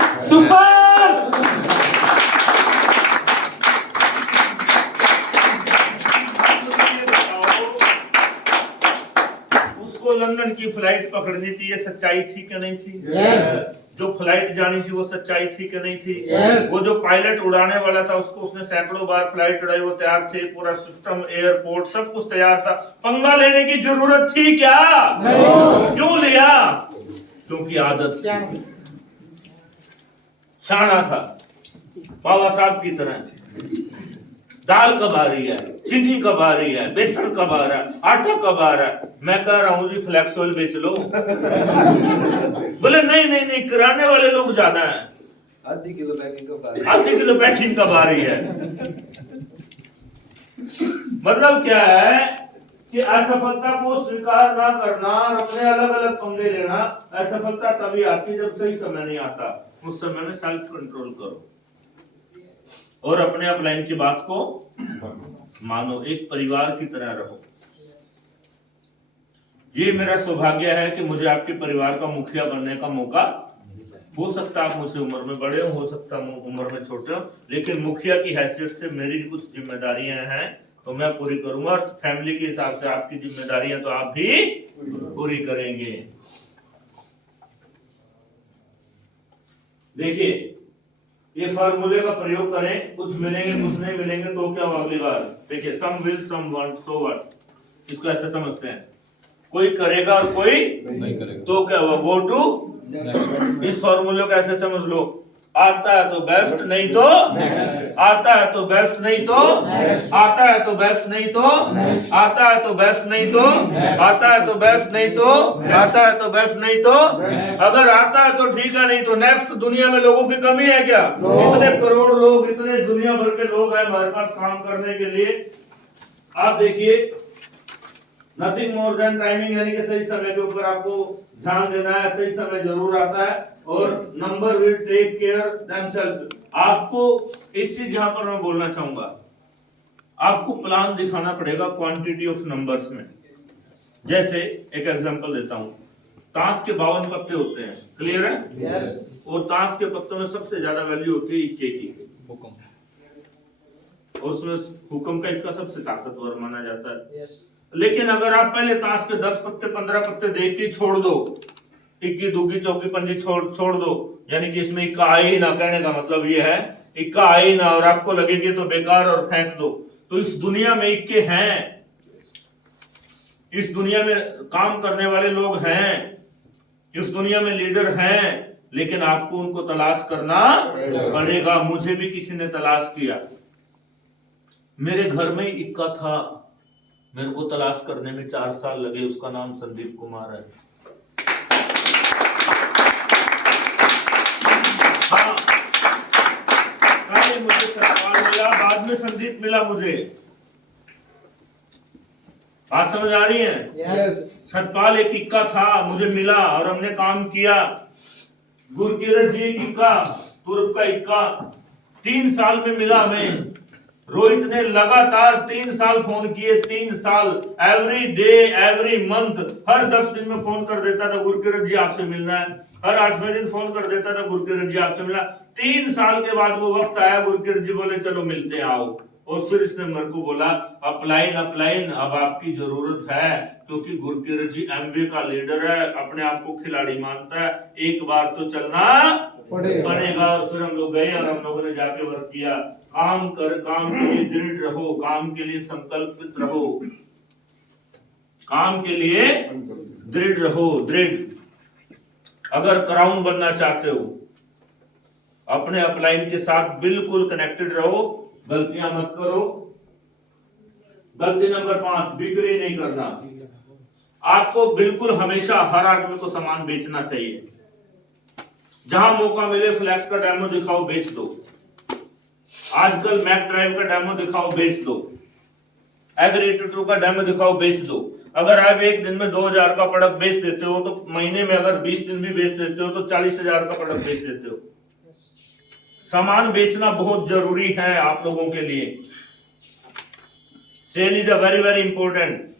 उसको लंदन की फ्लाइट पकड़नी थी, ये सच्चाई थी कि नहीं थी? यस। जो फ्लाइट जानी थी वो सच्चाई थी कि नहीं थी? Yes. वो जो पायलट उड़ाने वाला था उसको उसने सैकड़ों बार फ्लाइट उड़ाई, वो तैयार थे, पूरा सिस्टम, एयरपोर्ट सब कुछ तैयार था, पंगा लेने की जरूरत थी क्या? नहीं। क्यों लिया? क्योंकि आदत थी, शाना था, बाबा साहब की तरह। दाल कब आ रही है, चीनी कब आ रही है, बेसन कब आ रहा है, आटा कब आ रहा है? मैं कह रहा हूं जी फ्लैक्स ऑयल बेच लो। बोले नहीं नहीं नहीं, किराने वाले लोग ज्यादा हैं, आधी किलो पैकिंग कब आ रही है? आधी किलो पैकिंग कब आ रही है? मतलब क्या है कि असफलता को स्वीकार ना करना और अपने अलग अलग पंगे लेना, असफलता तभी आती है जब सही समय नहीं आता। उस समय में सेल्फ कंट्रोल करो और अपने अपलाइन की बात को मानो, एक परिवार की तरह रहो। ये मेरा सौभाग्य है कि मुझे आपके परिवार का मुखिया बनने का मौका, हो सकता है आप मुझसे उम्र में बड़े हो सकता है उम्र में छोटे हो, लेकिन मुखिया की हैसियत से मेरी कुछ जिम्मेदारियां हैं तो मैं पूरी करूंगा, और फैमिली के हिसाब से आपकी जिम्मेदारियां तो आप भी पूरी करेंगे। देखिए, ये फार्मूले का प्रयोग करें, कुछ मिलेंगे कुछ नहीं मिलेंगे तो क्या होगा अगली बार। देखिए, some will some want so what, इसको ऐसे समझते हैं, कोई करेगा और कोई नहीं करेगा तो क्या हुआ, गो टू। इस फॉर्मूले को ऐसे समझ लो, आता है तो बेस्ट, नहीं तो आता है तो बेस्ट, नहीं तो आता है तो बेस्ट, नहीं तो आता है तो बेस्ट, नहीं तो आता है तो बेस्ट, नहीं तो आता है तो बेस्ट, नहीं तो अगर आता है तो ठीक है, नहीं तो नेक्स्ट। दुनिया में लोगों की कमी है क्या? इतने करोड़ लोग, इतने दुनिया भर के लोग हैं हमारे पास काम करने के लिए। आप देखिए, नथिंग मोर देन टाइमिंग, यानी कि सही समय के ऊपर आपको ध्यान देना है, सही समय जरूर आता है और number will take care themselves. आपको एक चीज यहां पर मैं बोलना चाहूंगा, आपको प्लान दिखाना पड़ेगा क्वांटिटी ऑफ नंबर्स में। जैसे एक एग्जांपल देता हूं, ताश के 52 पत्ते होते हैं, क्लियर है? यस। और ताश के पत्तों में सबसे ज्यादा वैल्यू होती है इक्के की, और उसमें हुक्म का इक्का सबसे ताकतवर माना जाता है। यस। लेकिन अगर आप पहले ताश के 10 पत्ते 15 पत्ते देख के छोड़ दो, इक्की दूगी चौकी पंजी छोड़ दो, यानी कि इसमें इक्का आए ही ना, कहने का मतलब ये है इक्का आए ही ना, और आपको लगे कि तो बेकार और फेंक दो, तो इस दुनिया में इक्के हैं, इस दुनिया में काम करने वाले लोग हैं, इस दुनिया में लीडर हैं, लेकिन आपको उनको तलाश करना पड़ेगा। मुझे भी किसी ने तलाश किया, मेरे घर में इक्का था, मेरे को तलाश करने में 4 साल लगे, उसका नाम संदीप कुमार है। हाँ, पहले मुझे सतपाल मिला, बाद में संदीप मिला मुझे। बात समझ आ रही है? यस सतपाल एक इक्का था, मुझे मिला और हमने काम किया। गुरकीरत जी एक इक्का, तुर्क का इक्का, 3 साल में मिला हमें। रोहित ने लगातार 3 साल फोन किए, 3 साल, एवरी डे एवरी मंथ, हर 10 दिन में फोन कर देता था, गुरकीरत जी आपसे मिलना है। हर 8वें दिन फोन कर देता था, गुरकीरत जी आपसे मिलना। 3 साल के बाद वो वक्त आया, गुरकीरत जी बोले चलो मिलते हैं, आओ। और फिर इसने मेरे को बोला अपलाइन अब आपकी जरूरत है, क्योंकि गुरकीरत जी एमवे का लीडर है, अपने आप को खिलाड़ी मानता है, एक बार तो चलना पड़ेगा। और फिर हम लोग गए और हम लोगों ने जाके वर्क किया। काम के लिए दृढ़ रहो, काम के लिए संकल्पित रहो, काम के लिए दृढ़ रहो, दृढ़। अगर क्राउन बनना चाहते हो, अपने अपलाइन के साथ बिल्कुल कनेक्टेड रहो, गलतियां मत करो। गलती नंबर 5, बिक्री नहीं करना। आपको बिल्कुल हमेशा हर आदमी को सामान बेचना चाहिए। जहां मौका मिले फ्लैक्स का डेमो दिखाओ, बेच दो। आजकल मैक ड्राइव का डेमो दिखाओ, बेच दो। एग्रीटेटर का डेमो दिखाओ, बेच दो। अगर आप एक दिन में 2000 का प्रोडक्ट बेच देते हो, तो महीने में अगर 20 दिन भी बेच देते हो, तो 40,000 का प्रोडक्ट बेच देते हो। सामान बेचना बहुत जरूरी है आप लोगों के लिए। Sale is a very very important.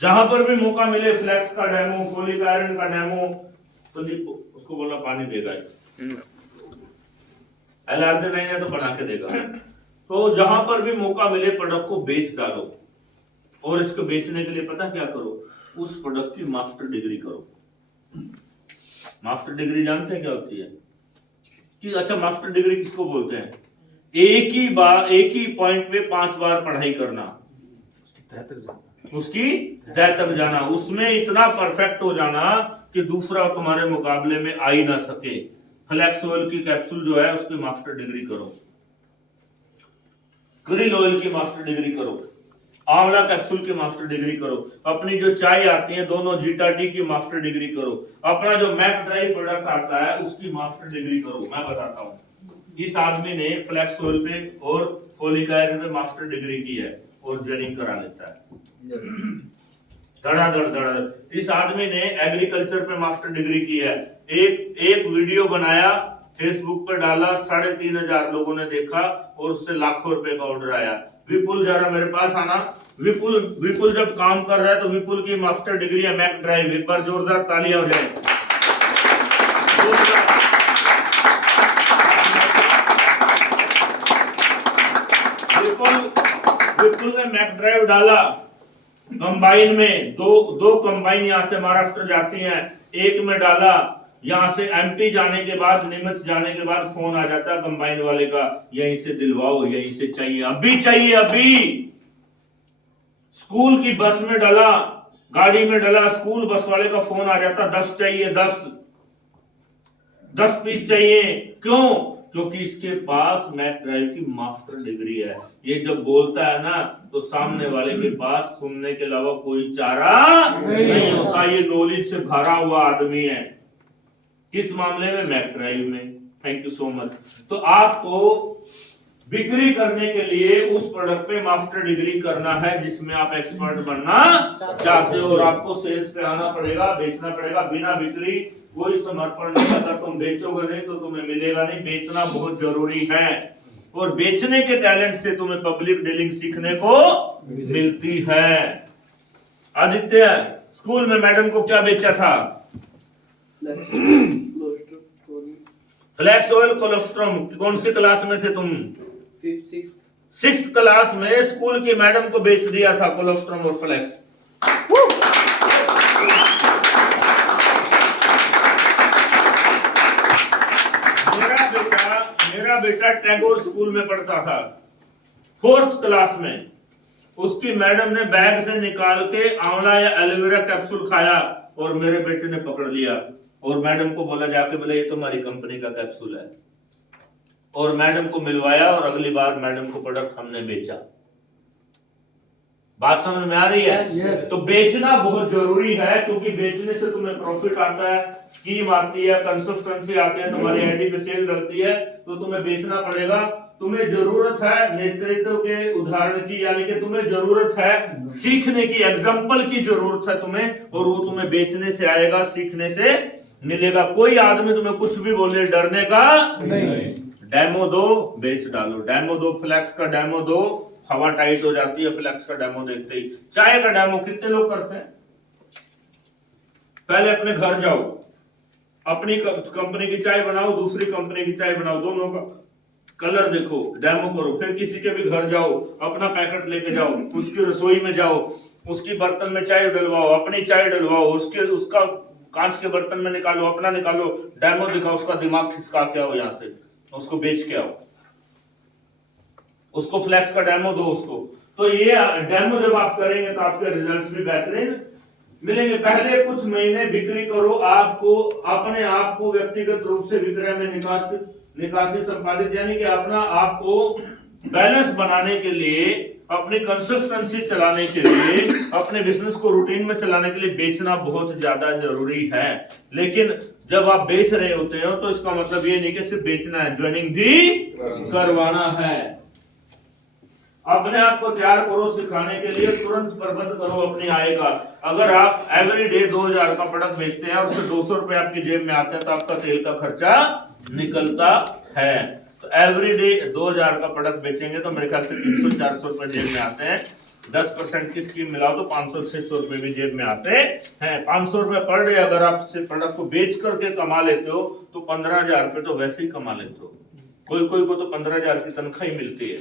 जहां पर भी मौका मिले, फ्लैक्स का डेमो, फोलिक आयरन का डेमो, तो उसको बोलना पानी देगा, एलआरजे नहीं है तो बना के देगा। तो जहां पर भी मौका मिले, प्रोडक्ट को बेच डालो। और इसको बेचने के लिए पता क्या करो, उस प्रोडक्ट की मास्टर डिग्री करो। मास्टर डिग्री जानते हैं क्या होती है? कि अच्छा, मास्टर डिग्री किसको बोलते हैं? एक ही पॉइंट पे 5 बार पढ़ाई करना, उसकी तह तक जाना, उसमें इतना परफेक्ट हो जाना कि दूसरा तुम्हारे मुकाबले में आ ही ना सके। फ्लैक्स ऑयल की कैप्सूल जो है उसकी मास्टर डिग्री करो, क्रिल ऑयल की मास्टर डिग्री करो, आंवला कैप्सूल की मास्टर डिग्री करो, अपनी जो चाय आती है दोनों जीटा टी की मास्टर डिग्री करो, अपना जो मैक ड्राइव प्रोडक्ट आता है उसकी मास्टर डिग्री करो। मैं बताता हूँ, इस आदमी ने फ्लैक्स ऑयल पे और फोलिक आयरन पे मास्टर डिग्री की है और ज्वाइनिंग करा लेता है धड़ाधड़। इस आदमी ने एग्रीकल्चर पे मास्टर डिग्री की है। एक वीडियो बनाया, फेसबुक पर डाला, 3,500 लोगों ने देखा और उससे लाखों रुपए का ऑर्डर आया। विपुल जरा मेरे पास आना। विपुल जब काम कर रहा है तो विपुल की मास्टर डिग्री है मैक ड्राइव। एक बार जोरदार तालियां हो जाए। विपुल ने मैक ड्राइव डाला कंबाइन में, दो कंबाइन यहाँ से महाराष्ट्र जाती हैं, एक में डाला, यहाँ से एमपी जाने के बाद, निमच जाने के बाद फोन आ जाता है कंबाइन वाले का, यहीं से दिलवाओ, यहीं से चाहिए, अभी चाहिए अभी। स्कूल की बस में डाला, गाड़ी में डाला, स्कूल बस वाले का फोन आ जाता, 10 चाहिए, 10 पीस चाहिए। क्यों? क्योंकि इसके पास मैक ड्राइव की मास्टर डिग्री है। ये जब बोलता है ना तो सामने वाले के पास सुनने के अलावा कोई चारा नहीं होता। ये नॉलेज से भरा हुआ आदमी है। किस मामले में? मैक ड्राइव में। Thank you so much. तो आपको बिक्री करने के लिए उस प्रोडक्ट पे मास्टर डिग्री करना है जिसमें आप एक्सपर्ट बनना चाहते हो, और आपको सेल्स पे आना पड़ेगा, बेचना पड़ेगा। बिना बिक्री कोई समर्पण नहीं। अगर तुम बेचोगे नहीं तो तुम्हें मिलेगा नहीं। बेचना बहुत जरूरी है, और बेचने के टैलेंट से तुम्हें पब्लिक डीलिंग सीखने को मिलती है। आदित्य, स्कूल में मैडम को क्या बेचा था? Flax oil, colostrum. कौन सी क्लास में थे तुम? 6th क्लास में स्कूल की मैडम को बेच दिया था कोलेस्ट्रॉम और फ्लैक्स। मेरा बेटा टैगोर स्कूल में पढ़ता था, 4th क्लास में। उसकी मैडम ने बैग से निकाल के आंवला या एलोवेरा कैप्सूल खाया और मेरे बेटे ने पकड़ लिया और मैडम को बोला, जाके बोला ये तो हमारी कंपनी का कैप्सूल है, और मैडम को मिलवाया और अगली बार मैडम को प्रोडक्ट हमने बेचा। बात समझ में आ रही है? Yes. तो बेचना बहुत जरूरी है, क्योंकि बेचने से तुम्हें प्रॉफिट आता है, स्कीम आती है, कंसिस्टेंसी आती है, तुम्हारी आईडी पे सेल डलती है, तो तुम्हें बेचना पड़ेगा। तुम्हें जरूरत है नेतृत्व के उदाहरण की, यानी कि तुम्हें जरूरत है सीखने की, एग्जाम्पल की जरूरत है तुम्हें, और वो तुम्हें बेचने से आएगा, सीखने से मिलेगा। कोई आदमी तुम्हें कुछ भी बोले, डरने का नहीं। डेमो दो, बेच डालो। डेमो दो, फ्लैक्स का डेमो दो, हवा टाइट हो जाती है फ्लैक्स का डेमो देखते ही। चाय का डेमो कितने लोग करते हैं? पहले अपने घर जाओ, अपनी कंपनी की चाय बनाओ, दूसरी कंपनी की चाय बनाओ, दोनों का कलर देखो, डेमो करो। फिर किसी के भी घर जाओ, अपना पैकेट लेके जाओ, उसकी रसोई में जाओ, उसकी बर्तन में चाय डलवाओ, अपनी चाय डलवाओ, उसका कांच के बर्तन में निकालो, अपना निकालो, डेमो दिखाओ, उसका दिमाग खिसका के आओ, यहां से उसको बेच के आओ, उसको फ्लैक्स का डेमो दो उसको। तो ये डेमो जब आप करेंगे तो आपके रिजल्ट्स भी बेहतरीन मिलेंगे। पहले कुछ महीने बिक्री करो, आपको अपने आप को व्यक्तिगत रूप से विक्रय में निकासी संपादित, यानी कि अपना आपको बैलेंस बनाने के लिए, अपनी कंसिस्टेंसी चलाने के लिए, अपने बिजनेस को रूटीन में चलाने के लिए बेचना बहुत ज्यादा जरूरी है। लेकिन जब आप बेच रहे होते हो तो इसका मतलब ये नहीं कि सिर्फ बेचना है, ज्वाइनिंग भी करवाना है। अपने आप को तैयार करो सिखाने के लिए, तुरंत प्रबंध करो अपनी आय का। अगर आप एवरी डे 2000 का प्रोडक्ट बेचते हैं और उससे 200 रुपए आपकी जेब में आते हैं, तो आपका तेल का खर्चा निकलता है। तो एवरी डे 2000 का प्रोडक्ट बेचेंगे तो मेरे ख्याल से 300-400 रुपए जेब में आते हैं। 10% की स्कीम मिलाओ तो 500-600 रुपए भी जेब में आते हैं। 500 रुपए पर डे अगर आप प्रोडक्ट को बेच करके कमा लेते हो तो 15,000 रुपए तो वैसे ही कमा लेते हो। कोई को तो 15,000 की तनख्वाह ही मिलती है,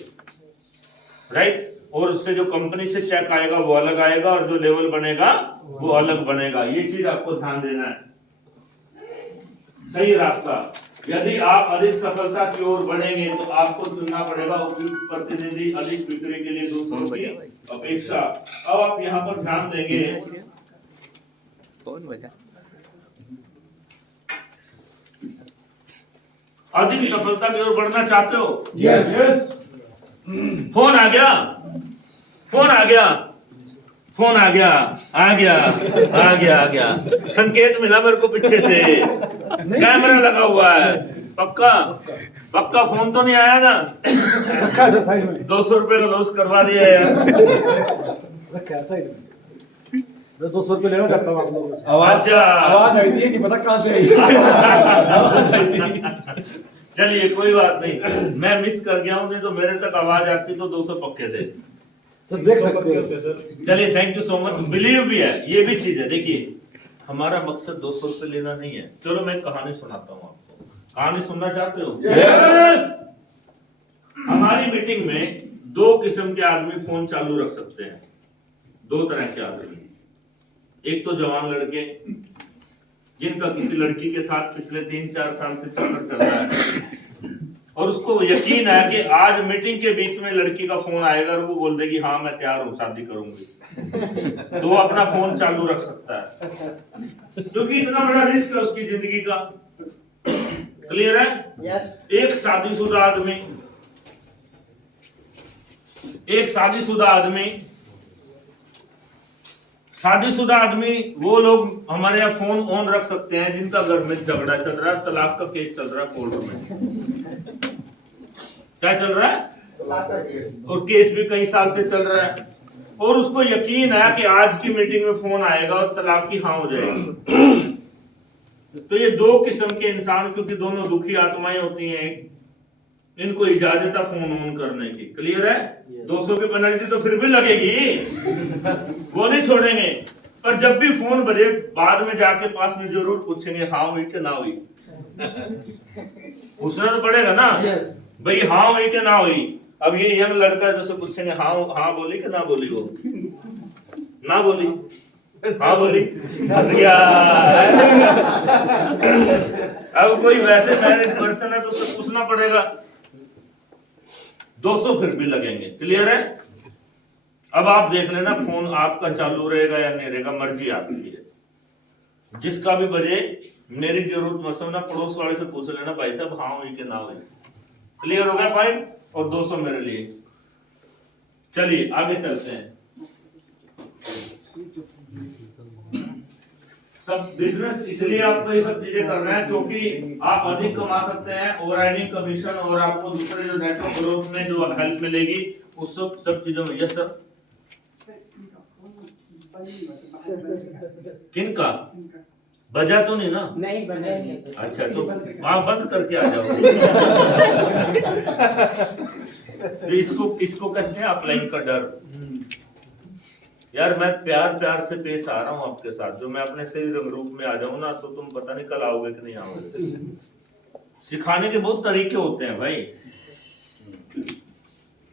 राइट। और उससे जो कंपनी से चेक आएगा वो अलग आएगा, और जो लेवल बनेगा वो अलग बनेगा। ये चीज आपको ध्यान देना है। सही रास्ता, यदि आप अधिक सफलता की ओर बढ़ेंगे तो आपको चुनना पड़ेगा उपयुक्त प्रतिनिधि, अधिक बिक्री के लिए दूसरों की अपेक्षा। अब आप यहाँ पर ध्यान देंगे, अधिक सफलता की ओर बढ़ना चाहते हो? Yes yes. फोन आ गया, फोन आ गया, फोन आ गया, आ गया, आ गया, आ गया, संकेत मिला मेरे को पीछे से, कैमरा लगा हुआ है, पक्का पक्का फोन तो नहीं आया ना? रखा है साइड में, 200 रुपए का लॉस करवा दिया यार। रखा है साइड में। मैं 200 रुपए लेना चाहता हूँ आप लोगों से। अच्छा, आवाज आई थी, नहीं पता कहाँ से आई। आवाज आई थी। चलिए कोई बात नहीं, मैं मिस कर गया हूँ, नहीं तो मेरे तक आवाज आती तो 200 पक्के थे। सर देख सकते हो। चलिए thank you so much. Believe भी है, ये भी चीज है। देखिए हमारा मकसद 200 रुपए लेना नहीं है। चलो मैं एक कहानी सुनाता हूँ आपको। कहानी सुनना चाहते हो? हमारी मीटिंग में 2 किस्म के आदमी फोन चालू रख सकते हैं। 2 तरह के आदमी, एक तो जवान लड़के जिनका किसी लड़की के साथ पिछले 3-4 साल से चल रहा है, और उसको यकीन है कि आज मीटिंग के बीच में लड़की का फोन आएगा और वो बोल देगी हाँ मैं तैयार हूँ, शादी करूंगी, तो वो अपना फोन चालू रख सकता है, क्योंकि इतना बड़ा रिस्क है उसकी जिंदगी का। क्लियर है? यस। एक शादीशुदा आदमी वो लोग हमारे यहाँ फोन ऑन रख सकते हैं जिनका घर में झगड़ा चल रहा है, तलाक का केस चल रहा है कोर्ट में। क्या चल रहा है? और केस भी कई साल से चल रहा है, और उसको यकीन है कि आज की मीटिंग में फोन आएगा और तलाक की हाँ हो जाएगी। तो ये 2 किस्म के इंसान, क्योंकि दोनों दुखी आत्माएं होती हैं, इनको इजाजत है फोन ऑन करने की। क्लियर है? 200 की पेनल्टी तो फिर भी लगेगी, वो नहीं छोड़ेंगे, पर जब भी फोन बजे बाद में जाके पास में जरूर पूछेंगे हाँ हुई कि ना हुई। पूछना तो पड़ेगा ना भाई, हाँ हुई कि ना हुई। अब ये यंग लड़का है तो पूछेंगे हाँ बोली कि ना बोली, वो ना बोली, हाँ बोली, हंस गया। अब कोई वैसे मैरिड पर्सन है तो उससे पूछना पड़ेगा, 200 फिर भी लगेंगे। क्लियर है? अब आप देख लेना फोन आपका चालू रहेगा या नहीं रहेगा, मर्जी आपकी है। जिसका भी बजे मेरी जरूरत मत समझना, पड़ोस वाले से पूछ लेना भाई साहब हाँ हुई कि ना हुई। क्लियर हो गया पॉइंट? और 200 मेरे लिए। चलिए आगे चलते हैं। सब बिजनेस इसलिए आपको ये सब चीजें करना है क्योंकि आप अधिक कमा सकते हैं, ओवरराइडिंग कमीशन और आपको दूसरे जो नेटवर्क ग्रोथ में जो हेल्प मिलेगी उस सब चीजों में। Yes sir. किनका बजा तो नहीं ना? नहीं बजा नहीं। अच्छा तो वहां बंद करके आ जाओ। तो इसको कहते हैं अपलाइन का डर। यार मैं प्यार प्यार से पेश आ रहा हूँ आपके साथ, जो मैं अपने सही रंग रूप में आ जाऊं ना तो तुम पता नहीं कल आओगे कि नहीं आओगे। सिखाने के बहुत तरीके होते हैं भाई,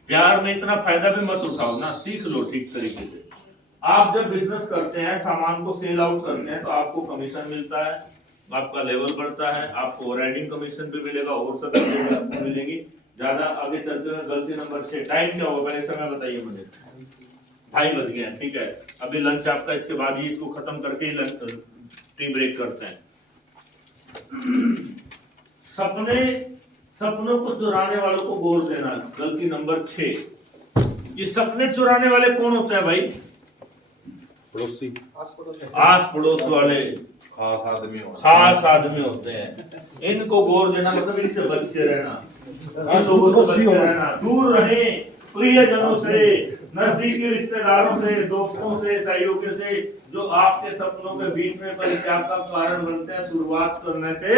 प्यार में इतना फायदा भी मत उठाओ ना, सीख लो ठीक तरीके से। आप जब बिजनेस करते हैं, सामान को सेल आउट करते हैं तो आपको कमीशन मिलता है, आपका लेवल बढ़ता है, आपको ओवरराइडिंग कमीशन भी मिलेगा और सब चीजें आपको मिलेंगी। ज्यादा आगे चलते हुए गलती नंबर 6, टाइम क्या होगा पहले समय बताइए मुझे। 2:30 बज गए हैं, ठीक है। अभी लंच आपका, इसके बाद ही इसको खत्म करके ही लंच टी ब्रेक करते हैं। सपनों को चुराने वालों को बोल देना, गलती नंबर 6। ये सपने चुराने वाले कौन होते हैं भाई? पड़ोसी, आस पड़ोस वाले खास आदमी होते हैं। इनको गौर देना मतलब इनसे बच के रहना, इन लोगों से बच के रहना, दूर रहे प्रियजनों से, नजदीकी रिश्तेदारों से, दोस्तों से, सहयोगियों से, जो आपके सपनों के बीच में परित्याग का कारण बनते हैं शुरुआत करने से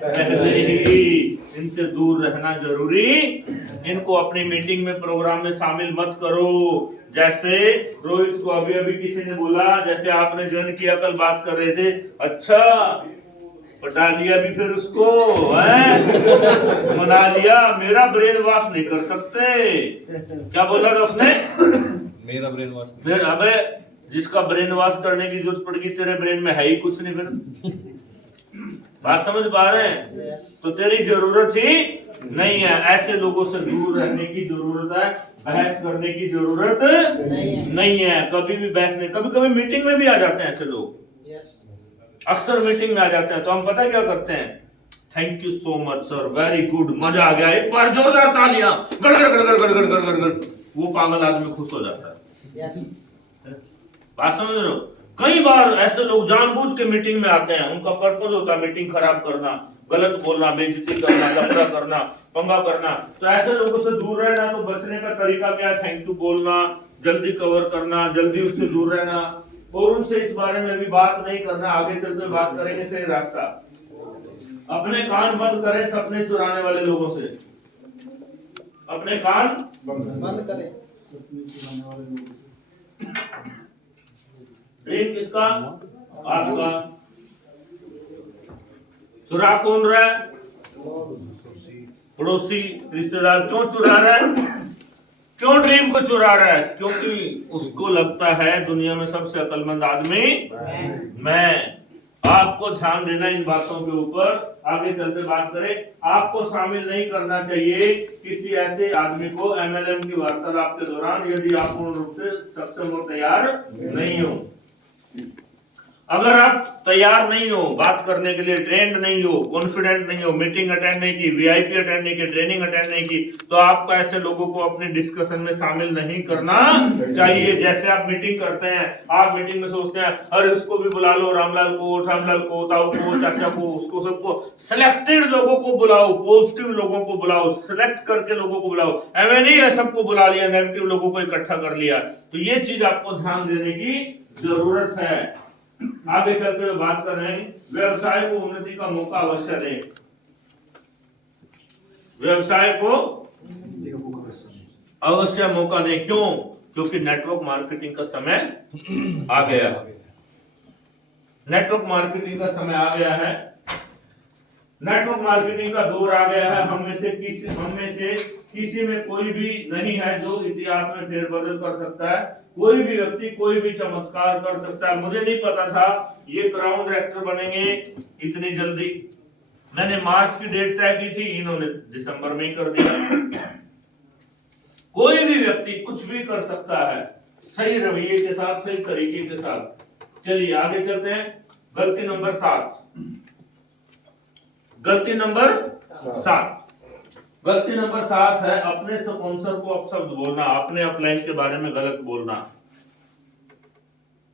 पहले ही। इनसे दूर रहना जरूरी। इनको अपनी मीटिंग में, प्रोग्राम में शामिल मत करो। जैसे रोहित को अभी अभी किसी ने बोला, जैसे आपने ज्वाइन किया, कल बात कर रहे थे, अच्छा पटा लिया भी फिर उसको है? मना लिया, मेरा ब्रेन वॉश नहीं कर सकते। क्या बोला था उसने? मेरा ब्रेन वॉश। फिर अबे जिसका ब्रेन वॉश करने की जरूरत पड़ेगी, तेरे ब्रेन में है ही कुछ नहीं। फिर बात समझ पा रहे हैं? तो तेरी जरूरत ही नहीं है। ऐसे लोगों से दूर रहने की जरूरत है, बहस करने की जरूरत नहीं है। कभी भी बहस नहीं। कभी कभी मीटिंग में भी आ जाते हैं ऐसे लोग, अक्सर मीटिंग में आ जाते हैं, तो हम पता क्या करते हैं? Thank you so much sir, very good, मजा आ गया, एक बार जोरदार तालियां, गड़। वो पागल आदमी खुश हो जाता है। बात समझ रहे हो? कई बार ऐसे लोग जानबूझ के मीटिंग में आते हैं, उनका पर्पस होता है मीटिंग खराब करना, गलत बोलना, बेइज्जती करना, लफड़ा करना, पंगा करना। तो ऐसे लोगों से दूर रहना। तो बचने का तरीका क्या है? थैंक यू बोलना, जल्दी कवर करना, जल्दी उससे दूर रहना, और उनसे इस बारे में भी बात नहीं करना। आगे चलते बात करेंगे सही रास्ता। अपने कान बंद करें सपने चुराने वाले लोगों से, अपने कान बंद करें। ड्रीम किसका? आपका। चुरा कौन रहा है? पड़ोसी, रिश्तेदार। क्यों चुरा रहा है? क्यों ड्रीम को चुरा रहा है? क्योंकि उसको लगता है दुनिया में सबसे अक्लमंद आदमी मैं। आपको ध्यान देना इन बातों के ऊपर। आगे चलते बात करें। आपको शामिल नहीं करना चाहिए किसी ऐसे आदमी को एमएलएम की वार्तालाप के दौरान, यदि आप पूर्ण रूप से सक्षम और तैयार नहीं हो। अगर आप तैयार नहीं हो बात करने के लिए, ट्रेंड नहीं हो, कॉन्फिडेंट नहीं हो, मीटिंग अटेंड नहीं की, वीआईपी अटेंड नहीं की, ट्रेनिंग अटेंड नहीं की, तो आपको ऐसे लोगों को अपने डिस्कशन में शामिल नहीं करना चाहिए। जैसे आप मीटिंग करते हैं, आप मीटिंग में सोचते हैं अरे उसको भी बुला लो, रामलाल को, रामलाल को, ताऊ को, चाचा को, उसको, सबको। सिलेक्टेड लोगों को बुलाओ, पॉजिटिव लोगों को बुलाओ, सिलेक्ट करके लोगों को बुलाओ। ऐसे नहीं है सबको बुला लिया, नेगेटिव लोगों को इकट्ठा कर लिया। तो ये चीज आपको ध्यान देने की जरूरत है। आगे चलते हुए बात कर रहे हैं, व्यवसाय को उन्नति का मौका अवश्य दें। व्यवसाय को अवश्य मौका दें। क्यों? क्योंकि नेटवर्क मार्केटिंग का समय आ गया। नेटवर्क मार्केटिंग का समय आ गया है। नेटवर्क मार्केटिंग का दौर आ गया है। हम में से किसी में कोई भी नहीं है जो इतिहास में फेरबदल कर सकता है। कोई भी व्यक्ति कोई भी चमत्कार कर सकता है। मुझे नहीं पता था ये क्राउन डायरेक्टर बनेंगे इतनी जल्दी। मैंने मार्च की डेट तय की थी, इन्होंने दिसंबर में ही कर दिया। कोई भी व्यक्ति कुछ भी कर सकता है, सही रवैये के साथ, सही तरीके के साथ। चलिए आगे चलते हैं। गलती नंबर 7। गलती नंबर 7 है अपने स्पॉन्सर को अपशब्द बोलना, अपने अपलाइन के बारे में गलत बोलना।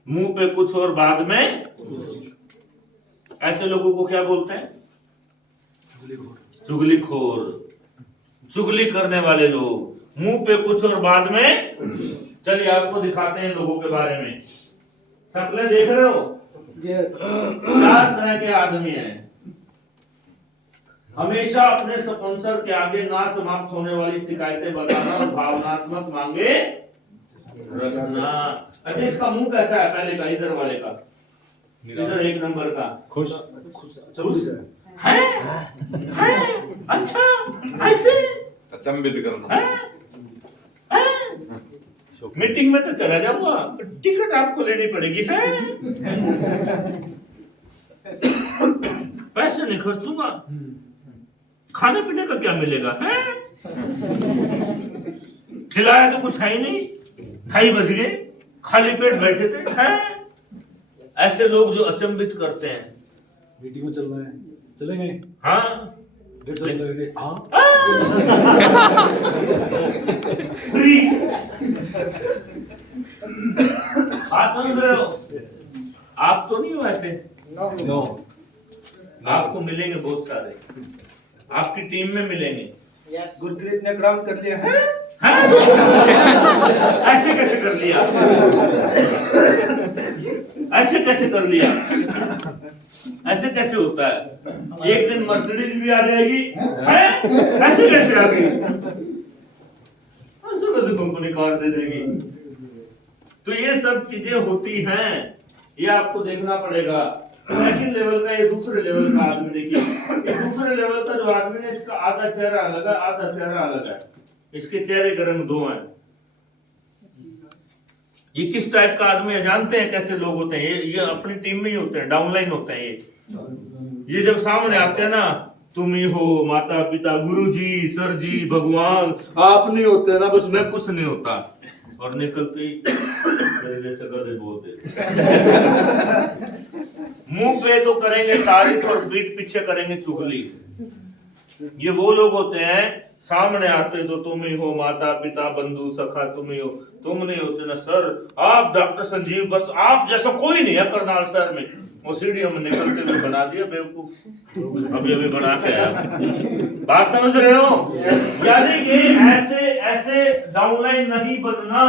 मुंह पे कुछ और बाद में ऐसे लोगों को क्या बोलते हैं? चुगलीखोर, चुगली करने वाले लोग, मुंह पे कुछ और बाद में। चलिए आपको दिखाते हैं लोगों के बारे में। शक्लें देख रहे हो? चार तरह के आदमी हैं। हमेशा अपने स्पॉन्सर के आगे ना समाप्त होने वाली शिकायतें बताना और भावनात्मक मांगे रखना। अच्छा, इसका मुंह कैसा है? पहले का, इधर वाले का, इधर एक नंबर का। खुश। खुश है? अच्छा, ऐसे अचंभित करना। मीटिंग में तो चला जाऊंगा, टिकट आपको लेनी पड़ेगी है? पैसे नहीं खर्चूंगा, खाने पीने का क्या मिलेगा है? खिलाया तो कुछ है ही नहीं, 2:30 बज गए, खाली पेट बैठे थे है? ऐसे लोग जो अचंभित करते हैं। मीटिंग में चल रहे हैं, चलेंगे? हाँ, 150 लगेंगे। हाँ, फ्री। बात समझ रहे हो? आप तो नहीं हो ऐसे? नो। आपको मिलेंगे बहुत सारे, आपकी टीम में मिलेंगे। गुरप्रीत ने ग्राउंड कर लिया है। ऐसे कैसे कर लिया? ऐसे कैसे कर लिया? ऐसे कैसे होता है? एक दिन मर्सिडीज भी आ जाएगी है? ऐसे कैसे आ गई? ऐसे कैसे कंपनी कार दे देगी? तो ये सब चीजें होती हैं, ये आपको देखना पड़ेगा। सेकंड लेवल का, ये दूसरे लेवल का आदमी। देखिए, ये दूसरे लेवल का जो आदमी है, इसका आधा चेहरा अलग है, आधा चेहरा अलग है। इसके चेहरे के रंग दो हैं। ये किस टाइप का आदमी है जानते हैं? कैसे लोग होते हैं ये अपनी टीम में ही होते हैं, डाउनलाइन होते हैं ये जब सामने आते हैं ना, तुम ही हो माता पिता, गुरुजी, सर जी, भगवान, आप नहीं होते ना, बस मैं कुछ नहीं होता, और निकलते ही तेरे जैसे गधे बोलते। मुंह पे तो करेंगे तारीफ और पीठ पीछे करेंगे चुगली। ये वो लोग होते हैं, सामने आते तो तुम ही हो माता पिता, बंधु सखा, तुम ही हो, तुम नहीं होते ना सर, आप डॉक्टर संजीव, बस आप जैसा कोई नहीं है करनाल शहर में। वो सीढ़ियों में निकलते हुए बना दिया बेवकूफ, अभी अभी बना के आया। बात समझ रहे हो? यानी कि ऐसे ऐसे डाउनलाइन नहीं बनना,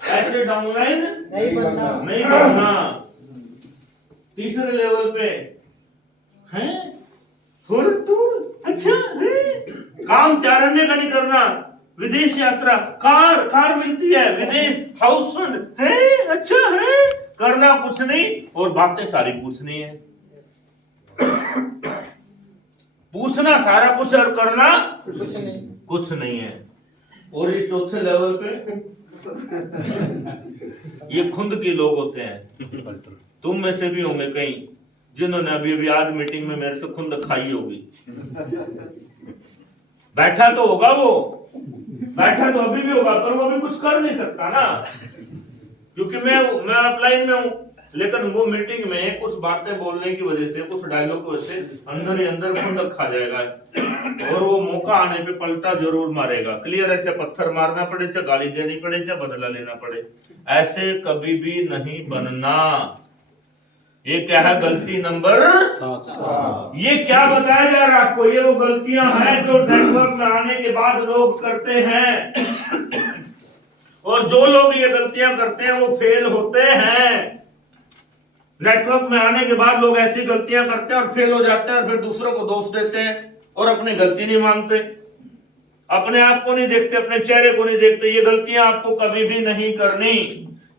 ऐसे डाउनलाइन नहीं बनना। नहीं बनना। तीसरे लेवल पे हैं अच्छा है, काम चारने का नहीं करना, विदेश यात्रा, कार मिलती है, विदेश हाउस फंड है, अच्छा है, करना कुछ नहीं और बातें सारी पूछनी है। पूछना सारा कुछ और करना कुछ नहीं है। और ये चौथे लेवल पे ये खुद के लोग होते हैं। तुम में से भी होंगे कई जिन्होंने अभी अभी आज मीटिंग में मेरे से खुंद खाई होगी। बैठा तो होगा वो, बैठा तो अभी भी होगा, पर वो भी कुछ कर नहीं सकता ना, क्योंकि मैं ऑफलाइन में हूं। लेकिन वो मीटिंग में कुछ बातें बोलने की वजह से, कुछ डायलॉग की वजह से अंदर ही अंदर खुंद खा जाएगा, और वो मौका आने पे पलटा जरूर मारेगा। क्लियर है? चाहे पत्थर मारना पड़े, चाहे गाली देनी पड़े, चाहे बदला लेना पड़े, ऐसे कभी भी नहीं बनना। ये क्या है? गलती नंबर 7। ये क्या बताया जा रहा है आपको? ये वो गलतियां हैं जो नेटवर्क में आने के बाद लोग करते हैं, और जो लोग ये गलतियां करते हैं वो फेल होते हैं। नेटवर्क में आने के बाद लोग ऐसी गलतियां करते हैं और फेल हो जाते हैं, और फिर दूसरों को दोष देते हैं और अपनी गलती नहीं मानते, अपने आप को नहीं देखते, अपने चेहरे को नहीं देखते। ये गलतियां आपको कभी भी नहीं करनी।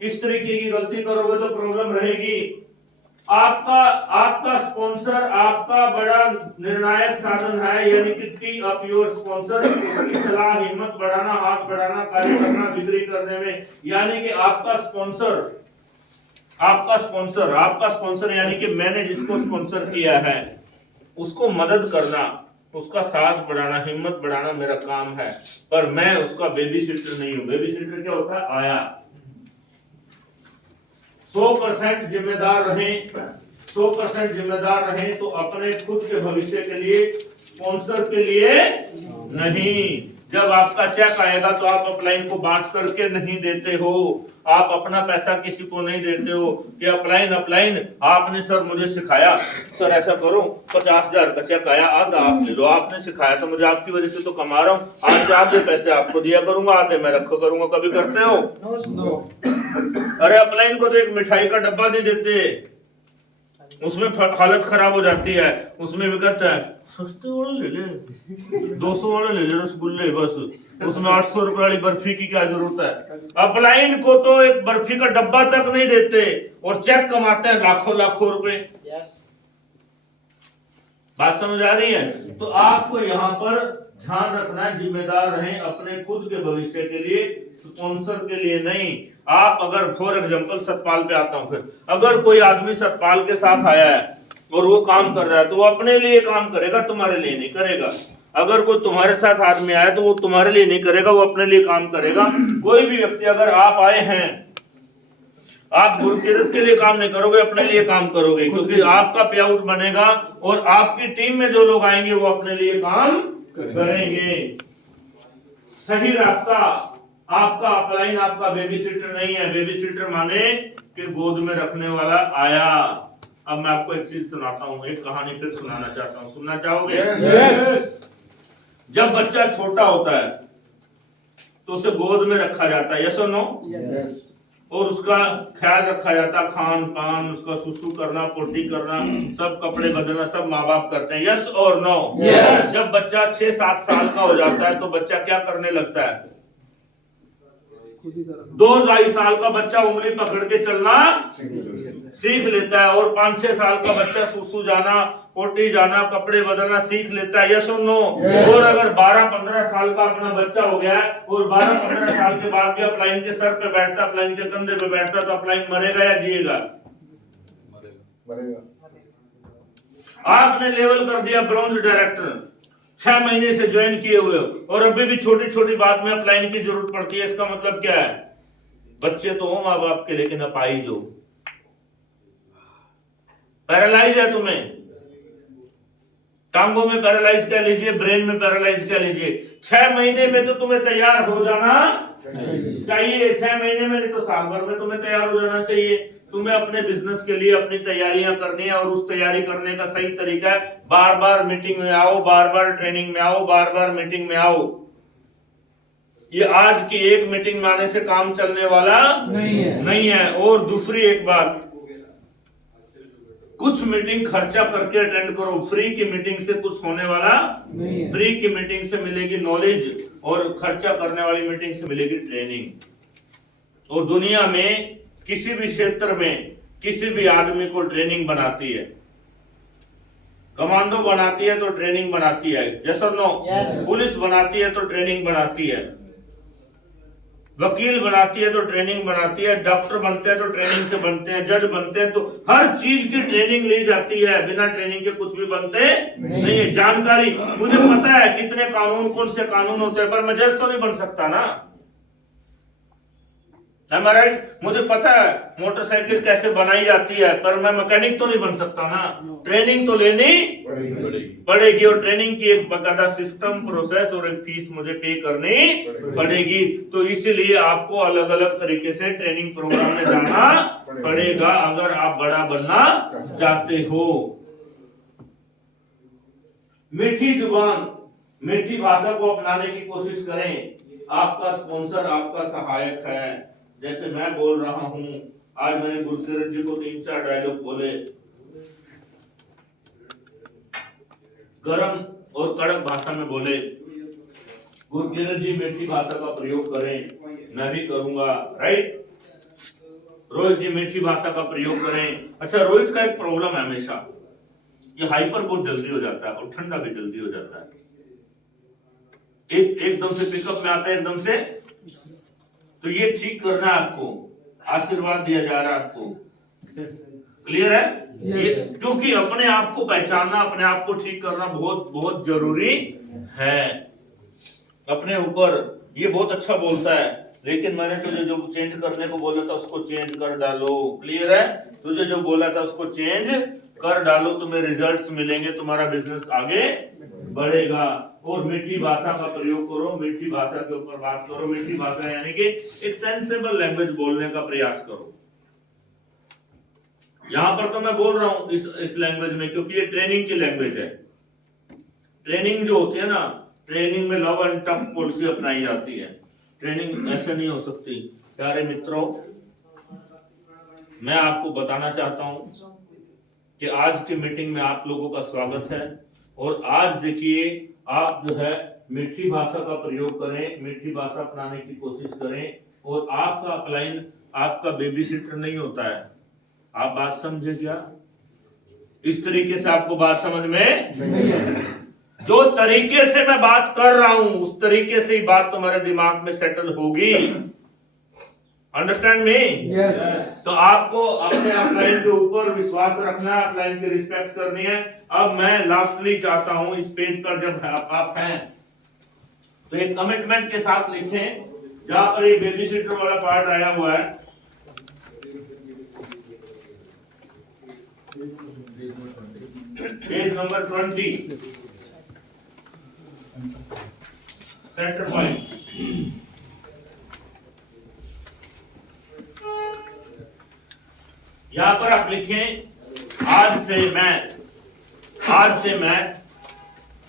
इस तरीके की गलती करोगे तो प्रॉब्लम रहेगी। आपका स्पॉन्सर आपका बड़ा निर्णायक साधन है, यानी कि टी अप योर स्पॉन्सर। उसकी सलाह, हिम्मत बढ़ाना, हाथ बढ़ाना, कार्य करना, बिक्री करने में। यानी कि आपका स्पॉन्सर यानी कि मैंने जिसको स्पॉन्सर किया है उसको मदद करना, उसका साहस बढ़ाना, हिम्मत बढ़ाना मेरा काम है, पर मैं उसका बेबी सिटर नहीं हूं। बेबी सिटर क्या होता है? आया। 100% जिम्मेदार रहें, 100% जिम्मेदार रहें, तो अपने खुद के भविष्य के लिए, स्पॉन्सर के लिए नहीं। जब आपका चेक आएगा तो आप अपलाइन को बांट करके नहीं देते हो, आप अपना पैसा किसी को नहीं देते हो कि अपलाइन आपने सर मुझे सिखाया, सर ऐसा करो 50,000 का चेक आया, आधा आप ले लो, आपने सिखाया तो मुझे आपकी वजह से तो कमा रहा हूँ, आज आधे पैसे आपको दिया करूंगा, आधे मैं रखा करूंगा। कभी करते हो? अरे अपलाइन को तो एक मिठाई का डब्बा नहीं देते, उसमें हालत खराब हो जाती है, उसमें भी कहता है सस्ते वाले ले ले, 200 वाले ले ले रसगुल्ले, बस उसमें 800 रुपए वाली बर्फी की क्या जरूरत है। अपलाइन को तो एक बर्फी का डब्बा तक नहीं देते और चेक कमाते हैं लाखों लाखों रुपए। बात समझ आ रही है? तो आपको यहाँ पर ध्यान रखना है, जिम्मेदार रहें अपने खुद के भविष्य के लिए, स्पॉन्सर के लिए नहीं। आप अगर फॉर एग्जांपल सतपाल पे आता हूं, फिर अगर कोई आदमी सतपाल के साथ आया है और वो काम कर रहा है तो वो अपने लिए काम करेगा, तुम्हारे लिए नहीं करेगा। अगर कोई तुम्हारे साथ आदमी आया तो वो तुम्हारे लिए नहीं करेगा, वो अपने लिए काम करेगा। कोई भी व्यक्ति, अगर आप आए हैं, आप गुरकिरत के लिए काम नहीं करोगे, अपने लिए काम करोगे, क्योंकि आपका पे आउट बनेगा और आपकी टीम में जो लोग आएंगे वो अपने लिए काम करेंगे। सही रास्ता आपका अपलाइन आपका बेबी सीटर नहीं है। बेबी सीटर माने कि गोद में रखने वाला आया। अब मैं आपको एक चीज सुनाता हूँ, एक कहानी फिर सुनाना चाहता हूँ, सुनना चाहोगे? Yes. जब बच्चा छोटा होता है तो उसे गोद में रखा जाता है, यस और नो? Yes. और उसका ख्याल रखा जाता, खान पान, उसका सुसु करना, पोटी करना, सब कपड़े बदलना, सब माँ बाप करते हैं, यस और नो? Yes. जब बच्चा 6-7 साल का हो जाता है तो बच्चा क्या करने लगता है? 2-2.5 साल का बच्चा उंगली पकड़ के चलना सीख लेता है और 5-6 साल का बच्चा सुसु जाना, पोटी जाना, कपड़े बदलना सीख लेता है, यस और नो? और अगर 12-15 साल का अपना बच्चा हो गया और 12-15 साल के बाद भी अपलाइन के सर पे बैठता, अपलाइन के कंधे पे बैठता, तो अपलाइन मरेगा या जिएगा? मरेगा। आपने लेवल कर दिया ब्रॉन्ज डायरेक्टर, 6 महीने से ज्वाइन किए हुए हो और अभी भी छोटी छोटी बात में अपलाइन की जरूरत पड़ती है। इसका मतलब क्या है? बच्चे तो हो माँ बाप के, लेकिन अपाहिज हो, पैरालाइज है तुम्हें, टांगों में पैरालाइज कह लीजिए, ब्रेन में पैरालाइज कह लीजिए। 6 महीने में तो तुम्हें तैयार हो जाना चाहिए, 6 महीने में नहीं तो साल भर में तुम्हें तैयार हो जाना चाहिए। तुम्हें अपने बिजनेस के लिए अपनी तैयारियां करनी है और उस तैयारी करने का सही तरीका है बार बार मीटिंग में आओ, बार बार ट्रेनिंग में आओ, बार बार मीटिंग में आओ। ये आज की एक मीटिंग में आने से काम चलने वाला नहीं है। और दूसरी एक बात, कुछ मीटिंग खर्चा करके अटेंड करो, फ्री की मीटिंग से कुछ होने वाला नहीं है। फ्री की मीटिंग से मिलेगी नॉलेज और खर्चा करने वाली मीटिंग से मिलेगी ट्रेनिंग। और दुनिया में किसी भी क्षेत्र में किसी भी आदमी को ट्रेनिंग बनाती है, कमांडो बनाती है तो ट्रेनिंग बनाती है, यस और नो? पुलिस बनाती है तो ट्रेनिंग बनाती है, वकील बनाती है तो ट्रेनिंग बनाती है, डॉक्टर बनते हैं तो ट्रेनिंग से बनते हैं, जज बनते हैं, तो हर चीज की ट्रेनिंग ली जाती है। बिना ट्रेनिंग के कुछ भी बनते नहीं है। जानकारी, मुझे पता है कितने कानून, कौन से कानून होते हैं, पर मैं जज तो नहीं बन सकता ना, Am I right? मुझे पता है मोटरसाइकिल कैसे बनाई जाती है, पर मैं मैकेनिक तो नहीं बन सकता ना। ट्रेनिंग तो लेनी पड़ेगी और ट्रेनिंग की एक बकायदा सिस्टम, प्रोसेस और एक फीस मुझे पे करनी पड़ेगी। तो इसीलिए आपको अलग अलग तरीके से ट्रेनिंग प्रोग्राम में जाना पड़ेगा अगर आप बड़ा बनना चाहते हो। मीठी जुबान, मीठी भाषा को अपनाने की कोशिश करें। आपका स्पॉन्सर आपका सहायक है। जैसे मैं बोल रहा हूं, आज मैंने गुरकिरत जी को 3-4 डायलॉग बोले, गरम और कड़क भाषा में बोले। गुरकिरत जी मीठी भाषा का प्रयोग करें, मैं भी करूंगा, राइट? रोहित जी मीठी भाषा का प्रयोग करें। अच्छा, रोहित का एक प्रॉब्लम है हमेशा, ये हाइपर बहुत जल्दी हो जाता है और ठंडा भी जल्दी हो जाता है। एकदम से पिकअप में आता है, एकदम से, तो ये ठीक करना है आपको, आशीर्वाद दिया जा रहा है आपको। क्लियर है? ये क्योंकि अपने आप को पहचानना, अपने आप को ठीक करना बहुत बहुत जरूरी है। अपने ऊपर ये बहुत अच्छा बोलता है, लेकिन मैंने तुझे जो चेंज करने को बोला था उसको चेंज कर डालो। क्लियर है? तुझे जो बोला था उसको चेंज कर डालो, तुम्हें रिजल्ट्स मिलेंगे, तुम्हारा बिजनेस आगे बढ़ेगा। और मीठी भाषा का प्रयोग करो, मीठी भाषा के ऊपर बात करो। मीठी भाषा यानी कि एक सेंसेबल लैंग्वेज बोलने का प्रयास करो। यहां पर तो मैं बोल रहा हूं इस लैंग्वेज में, क्योंकि ये ट्रेनिंग की लैंग्वेज है। ट्रेनिंग जो होती है ना, ट्रेनिंग में लव एंड टफ पॉलिसी अपनाई जाती है। ट्रेनिंग ऐसे नहीं हो सकती। प्यारे मित्रों, मैं आपको बताना चाहता हूं कि आज की मीटिंग में आप लोगों का स्वागत है। और आज देखिए, आप जो है मीठी भाषा का प्रयोग करें, मीठी भाषा अपनाने की कोशिश करें। और आपका अपलाइन आपका बेबी सिटर नहीं होता है। आप बात समझे क्या? इस तरीके से आपको बात समझ में नहीं है। जो तरीके से मैं बात कर रहा हूं उस तरीके से ही बात तुम्हारे दिमाग में सेटल होगी। Understand me? तो आपको अपने अपलाइन के ऊपर विश्वास रखना है, अपलाइन की रिस्पेक्ट करनी है। अब मैं लास्टली चाहता हूं, इस पेज पर जब आप हैं तो एक कमिटमेंट के साथ लिखें, जहां पर ये बेबी सिटर वाला पार्ट आया हुआ है। Page number 20, centre point. यहां पर आप लिखें, आज से मैं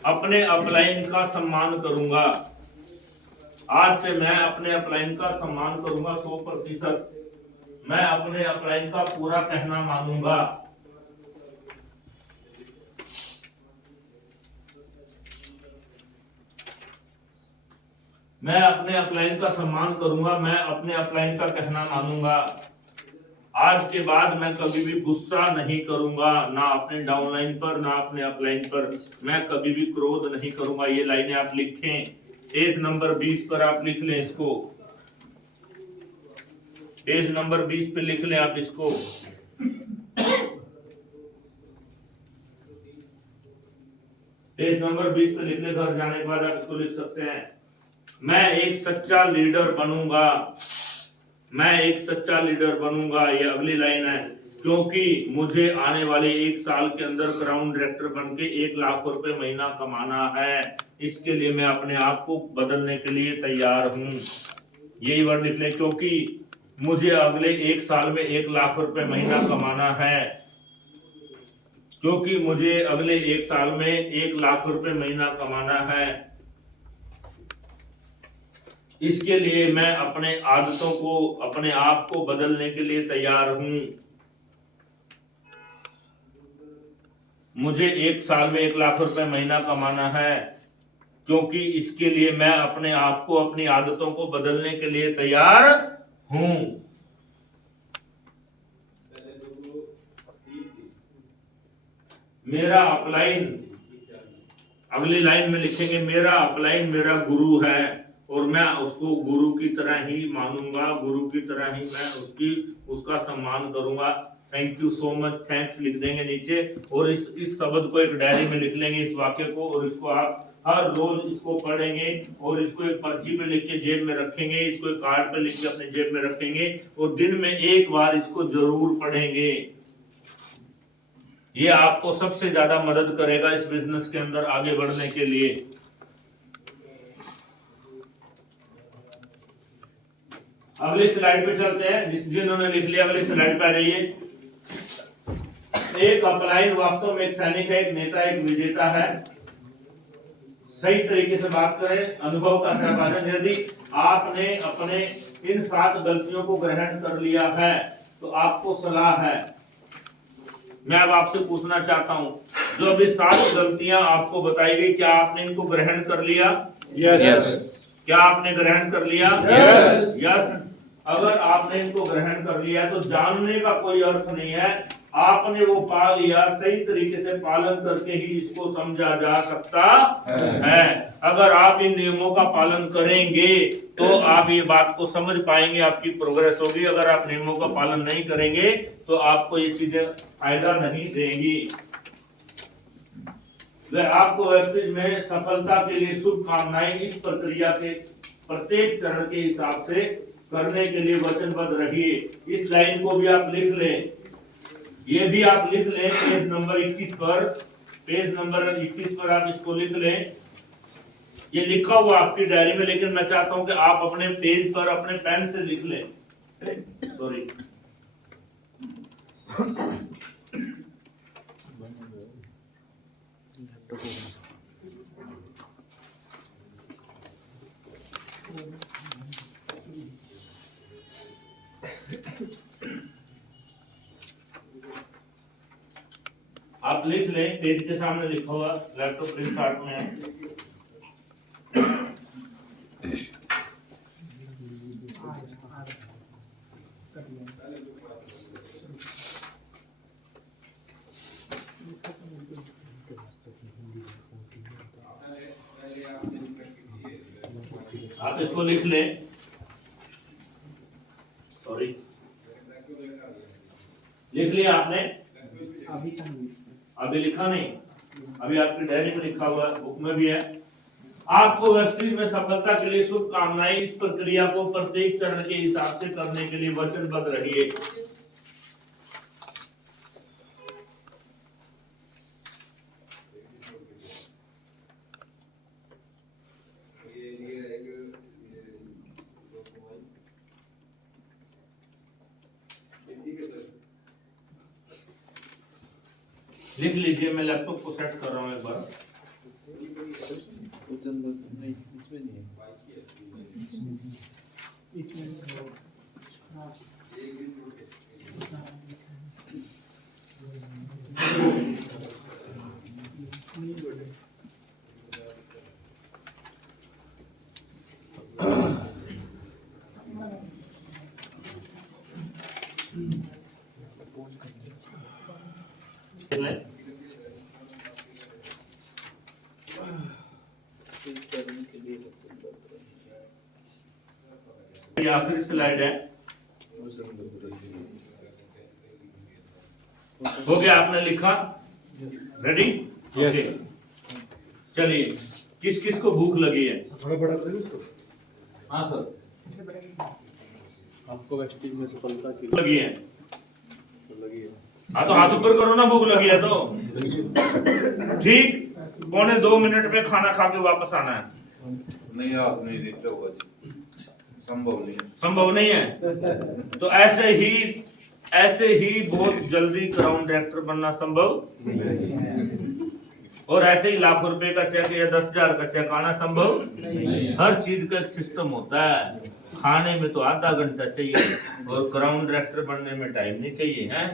अपने अपलाइन का सम्मान करूंगा। आज से मैं अपने अपलाइन का सम्मान करूंगा 100%। मैं अपने अपलाइन का पूरा कहना मानूंगा। मैं अपने अपलाइन का सम्मान करूंगा, मैं अपने अपलाइन का कहना मानूंगा। आज के बाद मैं कभी भी गुस्सा नहीं करूंगा, ना अपने डाउनलाइन पर ना अपने अपलाइन पर। मैं कभी भी क्रोध नहीं करूंगा। ये लाइनें आप लिखें। पेज नंबर 20 पर आप लिख लें इसको। पेज नंबर 20 पे लिख लें आप इसको। पेज नंबर 20 पे लिख लें। घर जाने के बाद आप इसको लिख सकते हैं। मैं एक सच्चा लीडर बनूंगा। मैं एक सच्चा लीडर बनूंगा। ये अगली लाइन है। क्योंकि मुझे आने वाले 1 साल के अंदर क्राउन डायरेक्टर बन के 1 लाख रुपए महीना कमाना है। इसके लिए मैं अपने आप को बदलने के लिए तैयार हूं। यही वर्ड लिख लें, क्योंकि मुझे अगले 1 साल में 1 लाख रुपए महीना कमाना है। क्योंकि मुझे अगले 1 साल में 1 लाख रुपए महीना कमाना है। इसके लिए मैं अपने आदतों को, अपने आप को बदलने के लिए तैयार हूं। मुझे 1 साल में 1 लाख रुपए महीना कमाना है, क्योंकि इसके लिए मैं अपने आप को, अपनी आदतों को बदलने के लिए तैयार हूं। मेरा अपलाइन, अगली लाइन में लिखेंगे, मेरा अपलाइन मेरा गुरु है और मैं उसको गुरु की तरह ही मानूंगा, गुरु की तरह ही मैं उसका सम्मान करूंगा। Thank you so much, thanks लिख देंगे नीचे। और इस शब्द को एक डायरी में लिख लेंगे, इस वाक्य को, और इसको आप हर रोज इसको पढ़ेंगे और इसको एक पर्ची पे लिख के जेब में रखेंगे, इसको एक कार्ड पे लिख के अपने जेब में रखेंगे और दिन में 1 बार इसको जरूर पढ़ेंगे। ये आपको सबसे ज्यादा मदद करेगा इस बिजनेस के अंदर आगे बढ़ने के लिए। अगली स्लाइड पे चलते हैं। जिन्होंने लिख लिया अगली स्लाइड पे आ जाइए। एक अपलाइन वास्तव में एक सैनिक है, एक नेता, एक विजेता है। सही तरीके से बात करें, अनुभव का सहभाजन। यदि आपने अपने इन 7 गलतियों को ग्रहण कर लिया है तो आपको सलाह है, मैं अब आपसे पूछना चाहता हूं, जो अभी 7 गलतियां आपको बताई गई, क्या आपने इनको ग्रहण कर लिया? यस। क्या आपने ग्रहण कर लिया? यस। अगर आपने इनको ग्रहण कर लिया तो जानने का कोई अर्थ नहीं है। आपने वो पा लिया, सही तरीके से पालन करके ही इसको समझा जा सकता है। अगर आप इन नियमों का पालन करेंगे तो आप ये बात को समझ पाएंगे, आपकी प्रोग्रेस होगी। अगर आप नियमों का पालन नहीं करेंगे तो आपको ये चीजें फायदा नहीं देंगी। वह आपको वेस्टेज में सफलता के लिए शुभकामनाएं। इस प्रक्रिया के प्रत्येक चरण के हिसाब से करने के लिए वचनबद्ध रहिए। इस लाइन को भी आप लिख लें, ये भी आप लिख लें पेज नंबर 21 पर। पेज नंबर 21 पर आप इसको लिख लें। ये लिखा हुआ आपकी डायरी में, लेकिन मैं चाहता हूं कि आप अपने पेज पर अपने पेन से लिख लें। सॉरी, आप लिख लें, पेज के सामने लिखा हुआ, लैपटॉप प्रिंट कार्ड में है। आप इसको लिख लें। सॉरी, लिख लिया आपने? अभी लिखा नहीं, अभी आपकी डायरी में लिखा हुआ है, बुक में भी है। आपको वेस्टरीज में सफलता के लिए शुभकामनाएं। इस प्रक्रिया को प्रत्येक चरण के हिसाब से करने के लिए वचनबद्ध रहिए। लिख लीजिए, मैं लैपटॉप को सेट कर रहा हूं एक बार। नहीं, इसमें नहीं है। ये आखिरी स्लाइड है। हो गया, आपने लिखा? रेडी? Yes. चलिए, किस किस को भूख लगी है? थोड़ा बड़ा कर दो। हाँ सर, आपको वेस्टिज में सफलता की लगी है। लगी है। हाँ तो हाथ ऊपर करो ना, भूख लगी है तो। ठीक, 1.25 मिनट में खाना खा के वापस आना है। नहीं, आप नहीं देते होगा जी, संभव नहीं है। संभव नहीं है तो ऐसे ही बहुत जल्दी क्राउन डायरेक्टर बनना संभव, और ऐसे ही लाखों रुपए का चेक या 10,000 का चेक आना संभव नहीं। हर चीज का एक सिस्टम होता है। खाने में तो आधा घंटा चाहिए और क्राउन डायरेक्टर बनने में टाइम नहीं चाहिए है।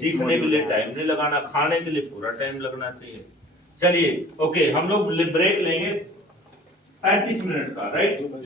सीखने के लिए टाइम नहीं लगाना, खाने के लिए पूरा टाइम लगना चाहिए। चलिए ओके, हम लोग ब्रेक लेंगे 35 मिनट का, राइट।